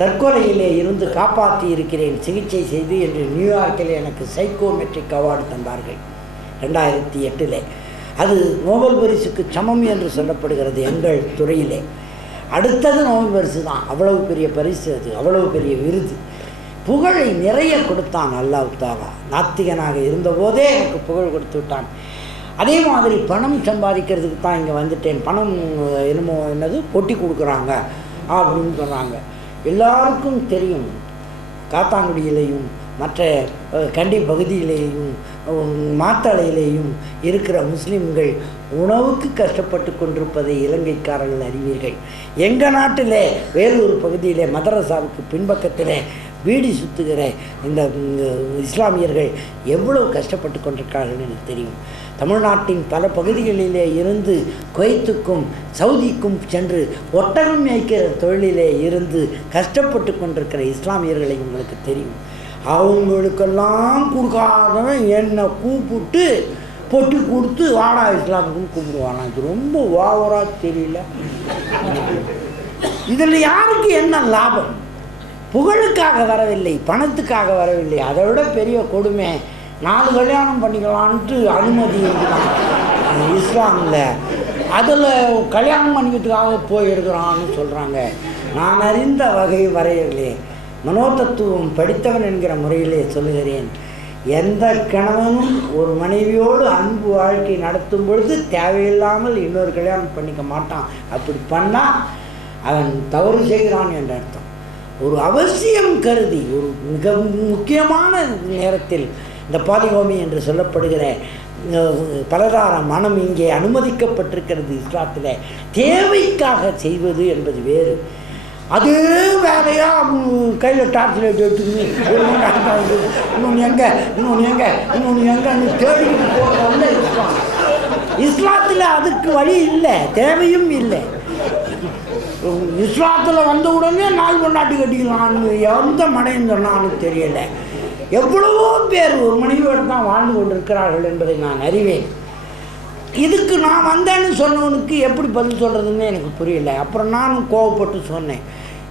தற்கொலையிலே இருந்து காப்பாற்றி இருக்கிறேன், சிகிச்சை செய்து என்று நியூயார்க்கில் எனக்கு சைக்கோமெட்ரிக் அவார்டு தந்தார்கள் 2008. அது நோபல் பரிசுக்கு சமம் என்று சொல்லப்படுகிறது எங்கள் துறையிலே. அடுத்தது நோபல் பரிசு தான். அவ்வளவு பெரிய பரிசு அது, அவ்வளவு பெரிய விருது. புகழை நிறைய கொடுத்தான் அல்லாஹ் தஆலா. நாத்திகனாக இருந்தபோதே எனக்கு புகழ் கொடுத்து விட்டான். அதே மாதிரி பணம் சம்பாதிக்கிறதுக்கு தான் இங்கே வந்துட்டேன். பணம் என்னது பொட்டி கொடுக்குறாங்க அப்படின்னு சொல்கிறாங்க. எல்லாருக்கும் தெரியும், காத்தாங்குடியிலேயும் மற்ற கண்டி பகுதியிலேயும் மாத்தளையிலேயும் இருக்கிற முஸ்லீம்கள் உணவுக்கு கஷ்டப்பட்டு கொண்டிருப்பதை இலங்கைக்காரர்கள் அறிவீர்கள். எங்கள் நாட்டில் வேலூர் பகுதியிலே மதரசாவுக்கு பின்பக்கத்தில் வீடி சுற்றுகிற இந்த இஸ்லாமியர்கள் எவ்வளவு கஷ்டப்பட்டு கொண்டிருக்கிறார்கள் எனக்கு தெரியும். தமிழ்நாட்டின் பல பகுதிகளிலே இருந்து குவைத்துக்கும் சவுதிக்கும் சென்று ஒட்டகம் மேய்க்கிற தொழிலிலே இருந்து கஷ்டப்பட்டு கொண்டிருக்கிற இஸ்லாமியர்களை உங்களுக்கு தெரியும். அவங்களுக்கெல்லாம் கொடுக்காதவன் என்னை கூப்பிட்டு பொட்டி கொடுத்து வாடா இஸ்லாமுக்குன்னு கூப்பிடுவானா. இது ரொம்ப ஓவராக தெரியல. இதில் யாருக்கு என்ன லாபம்? புகழுக்காக வரவில்லை, பணத்துக்காக வரவில்லை. அதை விட பெரிய கொடுமை, 4 கல்யாணம் பண்ணிக்கலான்ட்டு அனுமதி இருக்குதான் இஸ்லாமில். அதில் கல்யாணம் பண்ணிக்கிறதுக்காக போயிருக்கிறான்னு சொல்கிறாங்க. நான் அறிந்த வகை வரையிலே மனோதத்துவம் படித்தவன் என்கிற முறையிலே சொல்லுகிறேன். எந்த கணவனும் ஒரு மனைவியோடு அன்பு வாழ்க்கை நடத்தும் பொழுது தேவையில்லாமல் இன்னொரு கல்யாணம் பண்ணிக்க மாட்டான். அப்படி பண்ணால் அவன் தவறு செய்கிறான் என்ற அர்த்தம். ஒரு அவசியம் கருதி ஒரு மிக முக்கியமான நேரத்தில் இந்த பாலிகோமி என்று சொல்லப்படுகிற பலதார மனம் இங்கே அனுமதிக்கப்பட்டிருக்கிறது இஸ்லாத்தில். தேவைக்காக செய்வது என்பது வேறு. அது வேறையா கையில் டார்ச் லைட் எடுத்துக்கின்னு இன்னொன்று எங்கன்னு தேடிக்கிட்டு போகிறவங்க இஸ்லாம். இஸ்லாத்தில் அதுக்கு வழி இல்லை, தேவையும் இல்லை. இஸ்லாத்தில் வந்த உடனே 4 பொண்டாட்டி கட்டிக்கலான்னு எந்த மடையும் சொன்னான்னு தெரியலை. எவ்வளவோ பேர் ஒரு மனைவியோடு தான் வாழ்ந்து கொண்டிருக்கிறார்கள் என்பதை நான் அறிவேன். இதுக்கு நான் வந்தேன்னு சொன்னவனுக்கு எப்படி பதில் சொல்கிறதுன்னு எனக்கு புரியல. அப்புறம் நானும் கோவப்பட்டு சொன்னேன்,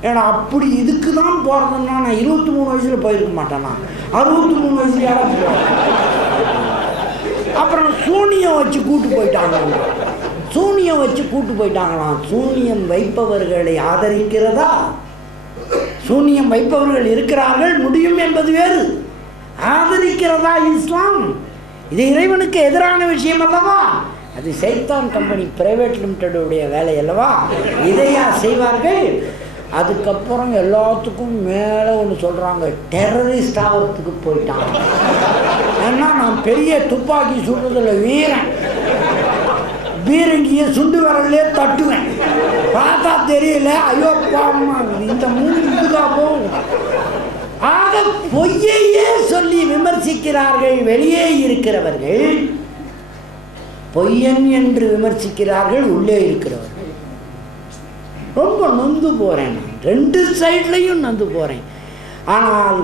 ஏன்னா அப்படி இதுக்கு தான் போகிறதுன்னா நான் 23 வயசில் போயிருக்க மாட்டேன்னா, 63 வயசுல யாராவது போகிறேன். அப்புறம் சூனியம் வச்சு கூட்டு போயிட்டாங்களாம். சூனியம் வைப்பவர்களை ஆதரிக்கிறதா? சூனியம் வைப்பவர்கள் இருக்கிறார்கள், முடியும் என்பது வேறு. ஆதரிக்கிறதா இஸ்லாம்? இது இறைவனுக்கு எதிரான விஷயம் அல்லவா? அது சைத்தான் கம்பெனி பிரைவேட் லிமிடெடுடைய வேலை அல்லவா? இதையா செய்வார்கள்? அதுக்கப்புறம் எல்லாத்துக்கும் மேலே ஒன்று சொல்கிறாங்க, டெரரிஸ்ட் ஆகிறதுக்கு போயிட்டாங்க. ஏன்னா நான் பெரிய துப்பாக்கி சுடுறதில் வீரன், பீரங்கியை சுண்டு வரலே தட்டுவேன், பார்த்தா தெரியல, ஐயோ பாவமா இந்த மூணு இதுக்கா போகும். ஆக பொய்யையே சொல்லி விமர்சிக்கிறார்கள் வெளியே இருக்கிறவர்கள், பொய்யன் என்று விமர்சிக்கிறார்கள் உள்ளே இருக்கிறவர்கள். ரொம்ப நொந்து போகிறேன், ரெண்டு சைட்லையும் நொந்து போகிறேன். ஆனால்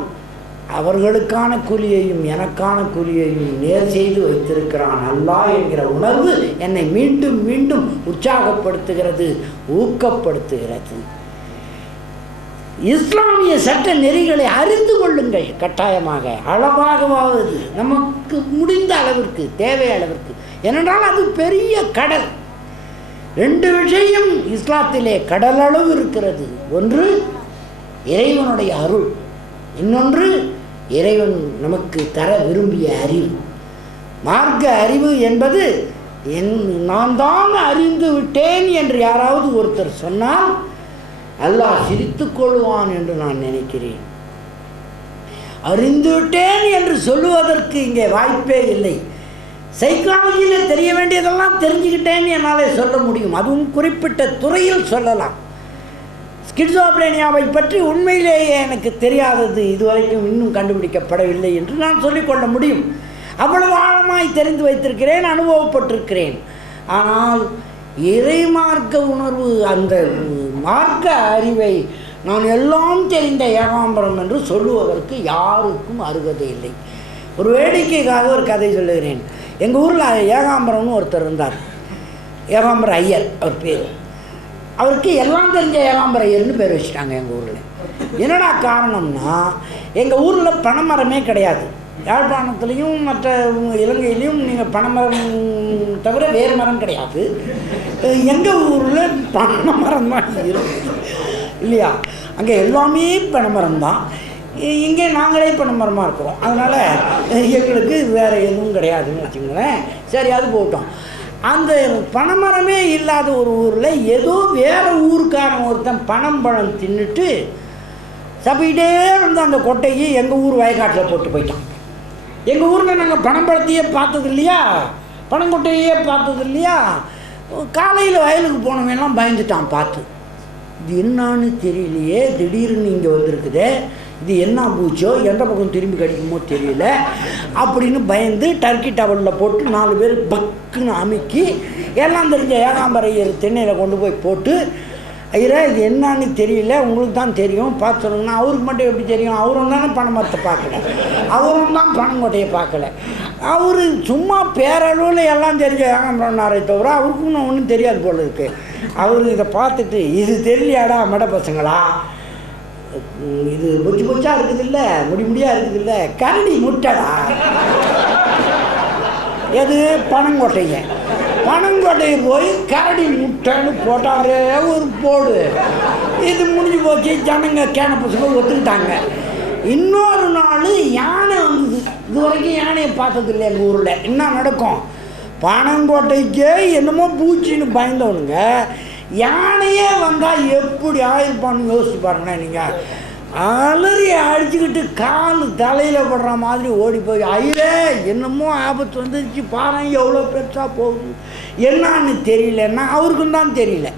அவர்களுக்கான கூலியையும் எனக்கான கூலியையும் நேர் செய்து வைத்திருக்கிறான் அல்லாஹ் என்கிற உணர்வு என்னை மீண்டும் மீண்டும் உற்சாகப்படுத்துகிறது, ஊக்கப்படுத்துகிறது. இஸ்லாமிய சட்ட நெறிகளை அறிந்து கொள்ளுங்கள் கட்டாயமாக, அளவாகவாவது, நமக்கு முடிந்த அளவிற்கு, தேவை அளவிற்கு. ஏனென்றால் அது பெரிய கடல். ரெண்டு விஷயம் இஸ்லாத்திலே கடலளவு இருக்கிறது. ஒன்று இறைவனுடைய அருள், இன்னொன்று இறைவன் நமக்கு தர விரும்பிய அறிவு. மார்க்க அறிவு என்பது நான் தான் அறிந்து விட்டேன் என்று யாராவது ஒருத்தர் சொன்னால் அல்லாஹ் சிரித்துக் கொள்வான் என்று நான் நினைக்கிறேன். அறிந்து விட்டேன் என்று சொல்லுவதற்கு இங்கே வாய்ப்பே இல்லை. சைக்காலஜியில் தெரிய வேண்டியதெல்லாம் தெரிஞ்சுக்கிட்டேன்னு என்னால் சொல்ல முடியும், அதுவும் குறிப்பிட்ட துறையில் சொல்லலாம். ஸ்கிட்சோப்ரேனியாவை பற்றி உண்மையிலேயே எனக்கு தெரியாதது இதுவரைக்கும் இன்னும் கண்டுபிடிக்கப்படவில்லை என்று நான் சொல்லிக்கொள்ள முடியும். அவ்வளவு ஆழமாய் தெரிந்து வைத்திருக்கிறேன், அனுபவப்பட்டிருக்கிறேன். ஆனால் இறைமார்க்க உணர்வு, அந்த மார்க்க அறிவை நான் எல்லாம் தெரிந்த ஏகாம்பரம் என்று சொல்லுவதற்கு யாருக்கும் அருகதை இல்லை. ஒரு வேடிக்கைக்காக ஒரு கதை சொல்லுகிறேன். எங்கள் ஊரில் ஏகாம்பரம்னு ஒருத்தர் இருந்தார், ஏகாம்பர ஐயர் அவர் பேர். அவருக்கு எல்லாம் தெரிஞ்ச ஏகாம்பர ஐயர்னு பேர் வச்சுட்டாங்க எங்கள் ஊரில். என்னடா காரணம்னா, எங்கள் ஊரில் பனைமரமே கிடையாது. யாழ்ப்பாணத்துலேயும் மற்ற இலங்கையிலையும் நீங்கள் பனைமரம் தவிர வேறு மரம் கிடையாது. எங்கள் ஊரில் பனைமரம் தான் இருக்குது இல்லையா? அங்கே எல்லாமே பனைமரம் தான். இங்கே நாங்களே பனைமரமாக இருக்கிறோம். அதனால் எங்களுக்கு வேறு எதுவும் கிடையாதுன்னு வச்சுங்களேன். சரி, அது போட்டோம். அந்த பனைமரமே இல்லாத ஒரு ஊரில் ஏதோ வேறு ஊருக்காரன் ஒருத்தன் பனம்பழம் தின்னுட்டு சப்பிக்கிட்டே இருந்து அந்த கொட்டையை எங்கள் ஊர் வயக்காட்டில் போட்டு போயிட்டான். எங்கள் ஊரில் நாங்கள் பனம்பழத்தையே பார்த்தது இல்லையா, பனங்கொட்டையே பார்த்தது இல்லையா. காலையில் வயலுக்கு போனவெல்லாம் பயந்துட்டான் பார்த்து. இது என்னான்னு தெரியலையே, திடீர்னு இங்கே வந்திருக்குதே, இது என்ன பூச்சோ, எந்த பக்கம் திரும்பி கடிக்குமோ தெரியல அப்படின்னு பயந்து டர்க்கி டவலில் போட்டு 4 பேர் பக்குன்னு அமுக்கி எல்லாம் தெரிஞ்ச ஏகாம்பரையர் தென்னையில் கொண்டு போய் போட்டு, ஐயா இது என்னான்னு தெரியல, உங்களுக்கு தான் தெரியும், பார்த்து சொல்லுங்கன்னா. அவருக்கு மட்டும் எப்படி தெரியும்? அவரும் தானே பனைமரத்தை பார்க்கல, அவரும் தான் பனங்கொட்டையை பார்க்கல. அவர் சும்மா பேரளவில் எல்லாம் தெரிஞ்ச ஏகாம்பரனாரை தவிர அவருக்கும் ஒன்றும் தெரியாது போல இருக்கு. அவர் இதை பார்த்துட்டு, இது தெரியலையாடா மட பசங்களா, இது பொச்சு பொச்சா இருக்குது இல்லை, முடியாக இருக்குது இல்லை, கரடி முட்டடா. எது? பனங்கொட்டைங்க. பனங்கொட்டையை போய் கரடி முட்டைன்னு போட்டாரே ஒரு போடு. இது முடிஞ்சு போச்சு. ஜனங்க கேன பசங்க ஒத்துக்கிட்டாங்க. இன்னொரு நாள் யானை வந்தது. இது வரைக்கும் யானையை பார்த்தது இல்லை எங்கள் ஊரில். என்ன நடக்கும்? பனங்கொட்டைக்கே என்னமோ பூச்சின்னு பயந்தவனுங்க யானையே வந்தால் எப்படி ஆயிருப்பான்னு யோசிச்சு பாருங்களேன் நீங்கள். அலறி அடிச்சுக்கிட்டு கால் தலையில் படுற மாதிரி ஓடி போய், ஐயே என்னமோ ஆபத்து வந்துருச்சு பாரு, எவ்வளோ பெருசாக போகுது, என்னான்னு தெரியலன்னா அவருக்கும் தான் தெரியல.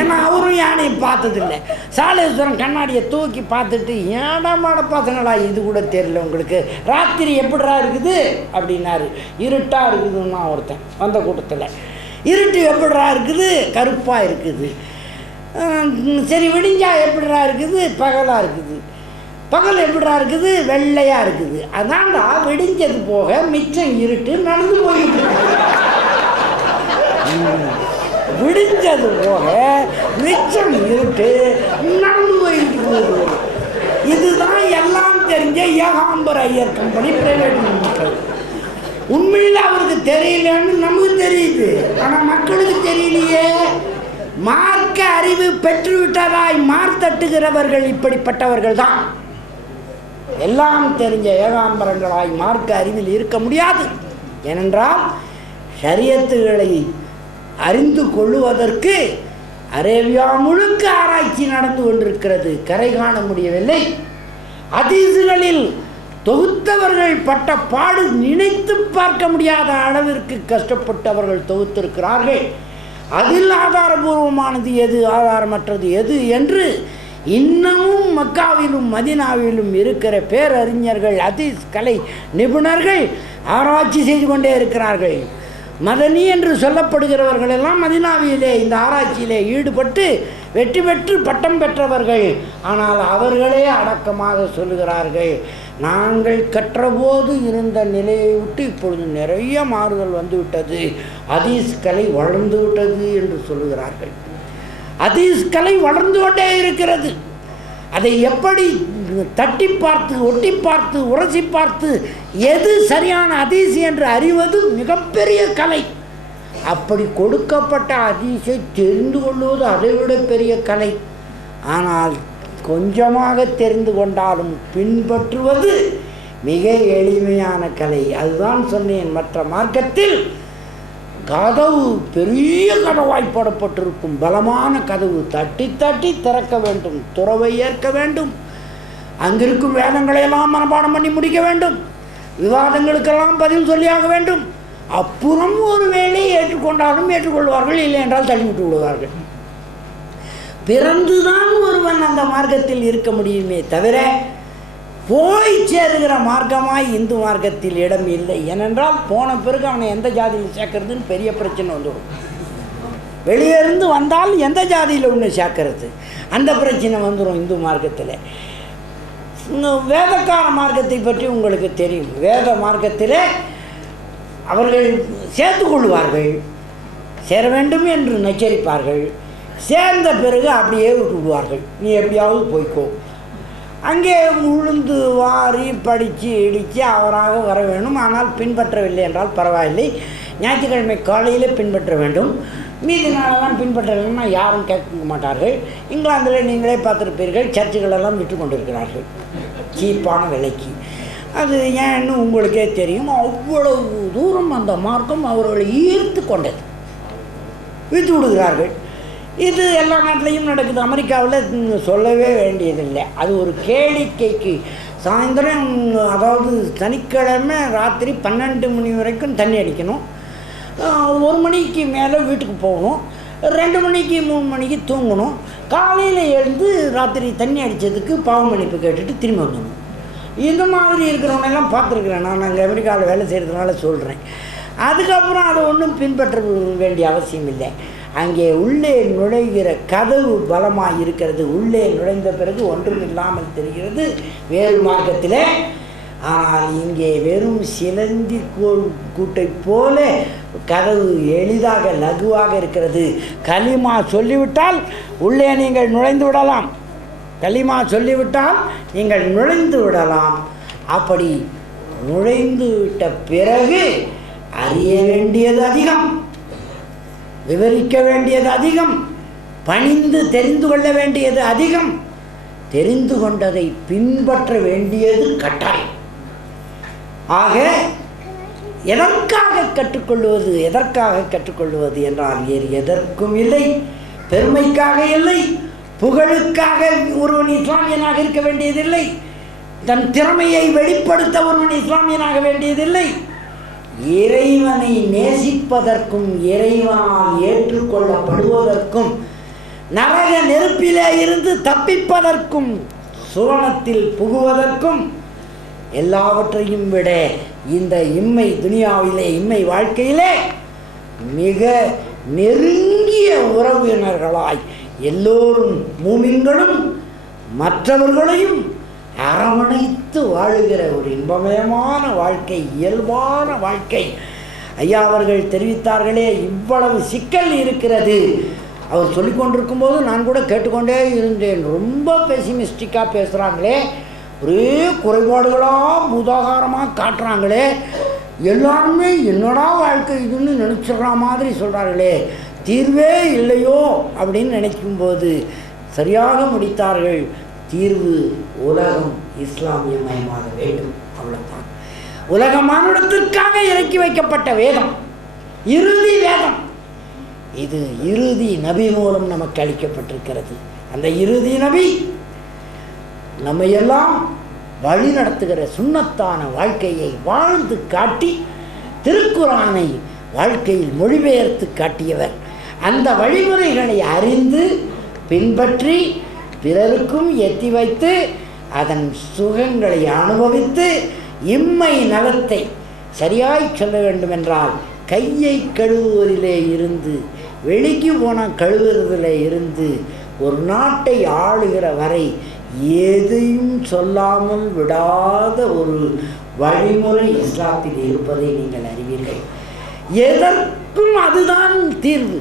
ஏன்னா அவரும் யானையை பார்த்ததில்லை. சாலேஸ்வரம் கண்ணாடியை தூக்கி பார்த்துட்டு, ஏடா மாட பசங்களா இது கூட தெரியல உங்களுக்கு, ராத்திரி எப்படிரா இருக்குது அப்படின்னாரு. இருட்டாக இருக்குதுன்னா ஒருத்தன் வந்த கூட்டத்தில். இருட்டு எப்படிரா இருக்குது? கருப்பாக இருக்குது. சரி, விடிஞ்சா எப்படிரா இருக்குது? பகலாக இருக்குது. பகல் எப்படிரா இருக்குது? வெள்ளையாக இருக்குது. அதான்டா விடிஞ்சது போக மிச்சம் இருட்டு நடந்து போயிட்டு. விடிஞ்சது போக மிச்சம் இருக்கு நடந்து போயிட்டு போகுது. இதுதான் எல்லாம் தெரிஞ்ச Ekambara Iyer company private limited. உண்மையில் அவருக்கு தெரியலன்னு நமக்கு தெரியுது, ஆனால் மக்களுக்கு தெரியலையே. மார்க்க அறிவு பெற்றுவிட்டதாய் மார்த்தட்டுகிறவர்கள் இப்படிப்பட்டவர்கள் தான். எல்லாம் தெரிஞ்ச ஏகாம்பரங்களாய் மார்க்க அறிவில் இருக்க முடியாது. ஏனென்றால் ஷரியத்துகளை அறிந்து கொள்ளுவதற்கு அரேபியா முழுக்க ஆராய்ச்சி நடந்து கொண்டிருக்கிறது, கரை காண முடியவில்லை. ஹதீஸுகளில் தொகுத்தவர்கள் பட்ட பாடு நினைத்து பார்க்க முடியாத அளவிற்கு கஷ்டப்பட்டு அவர்கள் தொகுத்திருக்கிறார்கள். அதில் ஆதாரபூர்வமானது எது, ஆதாரமற்றது எது என்று இன்னமும் மக்காவிலும் மதினாவிலும் இருக்கிற பேரறிஞர்கள், ஹதீஸ் கலை நிபுணர்கள் ஆராய்ச்சி செய்து கொண்டே இருக்கிறார்கள். மதனி என்று சொல்லப்படுகிறவர்கள் எல்லாம் மதினாவிலே இந்த ஆராய்ச்சியிலே ஈடுபட்டு வெற்றி பெற்று பட்டம் பெற்றவர்கள். ஆனால் அவர்களே அடக்கமாக சொல்லுகிறார்கள், நாங்கள் கற்றபோது இருந்த நிலையை விட்டு இப்பொழுது நிறைய மாறுதல் வந்துவிட்டது, ஹதீஸ் கலை வளர்ந்து விட்டது என்று சொல்லுகிறார்கள். ஹதீஸ் கலை வளர்ந்து கொண்டே இருக்கிறது. அதை எப்படி தட்டி பார்த்து ஒட்டி பார்த்து உரசி பார்த்து எது சரியான ஹதீஸ் என்று அறிவது மிகப்பெரிய கலை. அப்படி கொடுக்கப்பட்ட ஹதீஸை தெரிந்து கொள்வது அதைவிட பெரிய கலை. ஆனால் கொஞ்சமாக தெரிந்து கொண்டாலும் பின்பற்றுவது மிக எளிமையான கலை. அதுதான் சொன்னேன், மற்ற மார்க்கத்தில் கதவு பெரிய கதவாய் போடப்பட்டிருக்கும், பலமான கதவு, தட்டி தட்டி திறக்க வேண்டும், துறவை ஏற்க வேண்டும், அங்கிருக்கும் வேதங்களையெல்லாம் மனப்பாடம் பண்ணி முடிக்க வேண்டும், விவாதங்களுக்கெல்லாம் பதில் சொல்லியாக வேண்டும். அப்புறம் ஒரு வேலையை ஏற்றுக்கொண்டாலும் ஏற்றுக்கொள்வார்கள், இல்லை என்றால் தள்ளிவிட்டு விடுவார்கள். பிறந்துதான் ஒருவன் அந்த மார்க்கத்தில் இருக்க முடியுமே தவிர போய் சேருகிற மார்க்கமாய் இந்து மார்க்கத்தில் இடம் இல்லை. ஏனென்றால் போன பிறகு அவனை எந்த ஜாதியில் சேர்க்கறதுன்னு பெரிய பிரச்சனை வந்துடும். வெளியே இருந்து வந்தால் எந்த ஜாதியில் ஒன்று சேர்க்கறது, அந்த பிரச்சனை வந்துடும் இந்து மார்க்கத்தில். வேதக்கார மார்க்கத்தை பற்றி உங்களுக்கு தெரியும். வேத மார்க்கத்தில் அவர்கள் சேர்த்து கொள்வார்கள், சேர வேண்டும் என்று நச்சரிப்பார்கள். சேர்ந்த பிறகு அப்படியே விட்டுவிடுவார்கள், நீ எப்படியாவது போய்க்கோ. அங்கே உளுந்து வாரி படித்து இடித்து அவராக வர வேண்டும். ஆனால் பின்பற்றவில்லை என்றால் பரவாயில்லை, ஞாயிற்றுக்கிழமை காலையில் பின்பற்ற வேண்டும். மீதி நாளெல்லாம் பின்பற்றலைன்னா யாரும் கேட்க மாட்டார்கள். இங்கிலாந்தில் நீங்களே பார்த்துருப்பீர்கள், சர்ச்சுகளெல்லாம் விட்டு கொண்டிருக்கிறார்கள் சீப்பான விலைக்கு. அது ஏன்னு உங்களுக்கே தெரியும். அவ்வளவு தூரம் அந்த மார்க்கம் அவர்களை ஈர்த்து கொண்டது, விற்று விடுகிறார்கள். இது எல்லா நாட்டிலையும் நடக்குது. அமெரிக்காவில் சொல்லவே வேண்டியதில்லை. அது ஒரு கேளிக்கைக்கு சாயந்தரம், அதாவது சனிக்கிழமை ராத்திரி 12 மணி வரைக்கும் தண்ணி அடிக்கணும், 1 மணிக்கு மேலே வீட்டுக்கு போகணும், 2 மணிக்கு 3 மணிக்கு தூங்கணும், காலையில் எழுந்து ராத்திரி தண்ணி அடித்ததுக்கு பாவ மன்னிப்பு கேட்டுட்டு திரும்பி வந்துடணும். இந்த மாதிரி இருக்கிறவனெல்லாம் பார்த்துருக்குறேன் நான். அங்கே அமெரிக்காவில் வேலை செய்கிறதுனால சொல்கிறேன். அதுக்கப்புறம் அதை ஒன்றும் பின்பற்ற வேண்டிய அவசியம் இல்லை. அங்கே உள்ளே நுழைகிற கதவு பலமாக இருக்கிறது. உள்ளே நுழைந்த பிறகு ஒன்றும் இல்லாமல் தெரிகிறது வேறு மார்க்கத்தில். ஆனால் இங்கே வெறும் சிலந்தி கூட்டை போல கதவு எளிதாக லகுவாக இருக்கிறது. கலிமா சொல்லிவிட்டால் உள்ளே நீங்கள் நுழைந்து விடலாம், கலிமா சொல்லிவிட்டால் நீங்கள் நுழைந்து விடலாம். அப்படி நுழைந்து விட்ட பிறகு அறிய வேண்டியது அதிகம், விவரிக்க வேண்டியது அதிகம், பணிந்து தெரிந்து கொள்ள வேண்டியது அதிகம், தெரிந்து கொண்டதை பின்பற்ற வேண்டியது கட்டாயம். ஆக எதற்காக கற்றுக்கொள்வது, எதற்காக கற்றுக்கொள்வது என்றால் வேறு எதற்கும் இல்லை, பெருமைக்காக இல்லை, புகழுக்காக ஒருவன் இஸ்லாமியனாக இருக்க வேண்டியதில்லை, தன் திறமையை வெளிப்படுத்த ஒருவன் இஸ்லாமியனாக வேண்டியதில்லை. இறைவனை நேசிப்பதற்கும் இறைவனால் ஏற்றுக்கொள்ளப்படுவதற்கும் நரக நெருப்பிலே இருந்து தப்பிப்பதற்கும் சுவனத்தில் புகுவதற்கும் எல்லாவற்றையும் விட இந்த இம்மை துனியாவிலே, இம்மை வாழ்க்கையிலே மிக நெருங்கிய உறவினர்களாய் எல்லோரும் மூமின்களும் மற்றவர்களையும் அரவணைத்து வாழுகிற ஒரு இன்பமயமான வாழ்க்கை, இயல்பான வாழ்க்கை, ஐயா அவர்கள் தெரிவித்தார்களே, இவ்வளவு சிக்கல் இருக்கிறது. அவர் சொல்லிக் கொண்டிருக்கும்போது நான் கூட கேட்டுக்கொண்டே இருந்தேன். ரொம்ப பெசிமிஸ்டிக்காக பேசுகிறாங்களே, ஒரே குறைபாடுகளாக உதாகாரமாக காட்டுறாங்களே, எல்லாருமே என்னடா வாழ்க்கை இதுன்னு நினச்சிடுற மாதிரி சொல்கிறார்களே, தீர்வே இல்லையோ அப்படின்னு நினைக்கும்போது சரியாக முடித்தார்கள். தீர்வு உலகம் இஸ்லாமியமயமாக வேண்டும், அவ்வளோதான். உலக மானுடத்திற்காக இறக்கி வைக்கப்பட்ட வேதம், இறுதி வேதம். இது இறுதி நபி மூலம் நமக்கு அளிக்கப்பட்டிருக்கிறது. அந்த இறுதி நபி நம்மையெல்லாம் வழி நடத்துகிற சுன்னத்தான வாழ்க்கையை வாழ்ந்து காட்டி திருக்குரானை வாழ்க்கையில் மொழிபெயர்த்து காட்டியவர். அந்த வழிமுறைகளை அறிந்து பின்பற்றி பிறருக்கும் எத்தி வைத்து அதன் சுகங்களை அனுபவித்து இம்மை நலத்தை சரியாய் சொல்ல வேண்டுமென்றால் கையை கழுவுவதிலே இருந்து வெளிக்கு போன கழுவுவதிலே இருந்து ஒரு நாட்டை ஆளுகிற வரை எதையும் சொல்லாமல் விடாத ஒரு வழிமுறை இஸ்லாத்தில் இருப்பதை நீங்கள் அறிவீர்கள். எதற்கும் அதுதான் தீர்வு.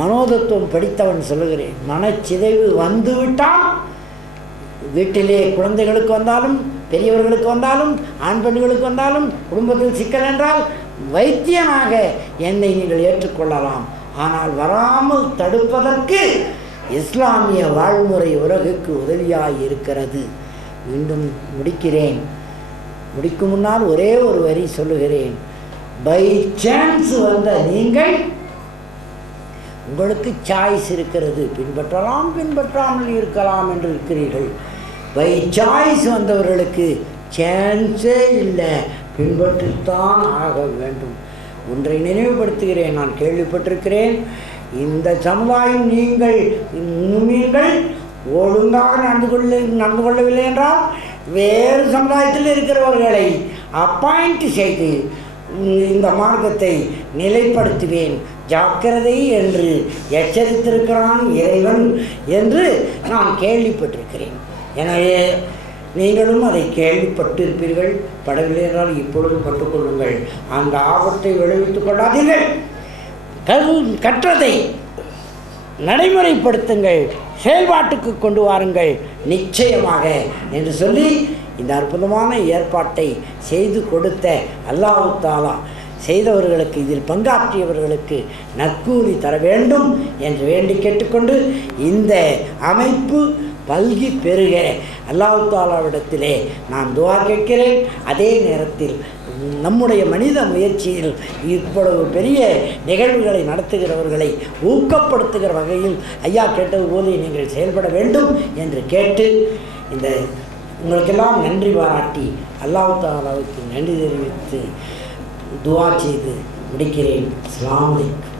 மனோதத்துவம் படித்தவன் சொல்லுகிறேன், மனச்சிதைவு வந்துவிட்டால் வீட்டிலே குழந்தைகளுக்கு வந்தாலும் பெரியவர்களுக்கு வந்தாலும் ஆண் பெண்களுக்கு வந்தாலும் குடும்பத்தில் சிக்கல் என்றால் வைத்தியனாக என்னை நீங்கள் ஏற்றுக்கொள்ளலாம். ஆனால் வராமல் தடுப்பதற்கு இஸ்லாமிய வாழ்முறை உலகுக்கு உதவியாக இருக்கிறது. மீண்டும் முடிக்கிறேன். முடிக்கும் முன்னால் ஒரே ஒரு வரி சொல்லுகிறேன். பை சான்ஸ் வந்த நீங்கள், உங்களுக்கு சாய்ஸ் இருக்கிறது, பின்பற்றலாம் பின்பற்றாமல் இருக்கலாம் என்று இருக்கிறீர்கள். பை சாய்ஸ் வந்தவர்களுக்கு சான்ஸே இல்லை, பின்பற்றித்தான் ஆக வேண்டும். ஒன்றை நினைவுபடுத்துகிறேன், நான் கேள்விப்பட்டிருக்கிறேன். இந்த சமுதாயம் நீங்கள் ஒழுங்காக நடந்து கொள்ளவில்லை என்றால் வேறு சமுதாயத்தில் இருக்கிறவர்களை அப்பாயிண்ட் செய்து இந்த மார்க்கத்தை நிலைப்படுத்துவேன், ஜாக்கிரதை என்று எச்சரித்திருக்கிறான் இறைவன் என்று நான் கேள்விப்பட்டிருக்கிறேன். எனவே நீங்களும் அதை கேள்விப்பட்டிருப்பீர்கள். படவில்லை என்றால் இப்பொழுது பட்டுக்கொள்ளுங்கள். அந்த ஆபத்தை விளைவித்துக் கொள்ளாதீர்கள். கற்றதை நடைமுறைப்படுத்துங்கள், செயல்பாட்டுக்கு கொண்டு வாருங்கள் நிச்சயமாக என்று சொல்லி இந்த அற்புதமான ஏற்பாட்டை செய்து கொடுத்த அல்லாஹ் தஆலா செய்தவர்களுக்கு, இதில் பங்காற்றியவர்களுக்கு நற்கூலி தர வேண்டும் என்று வேண்டி கேட்டுக்கொண்டு இந்த அமைப்பு பல்கி பெருக அல்லாஹ் தஆலாவிடத்திலே நான் துஆ கேட்கிறேன். அதே நேரத்தில் நம்முடைய மனித முயற்சியில் இவ்வளவு பெரிய நிகழ்வுகளை நடத்துகிறவர்களை ஊக்கப்படுத்துகிற வகையில் ஐயா கேட்டது போல நீங்கள் செயல்பட வேண்டும் என்று கேட்டு இந்த உங்களுக்கெல்லாம் நன்றி பாராட்டி அல்லாஹ் தஆலாவுக்கு நன்றி தெரிவித்து துஆ செய்து முடிக்கிறேன். அஸ்ஸலாமு அலைக்கும்.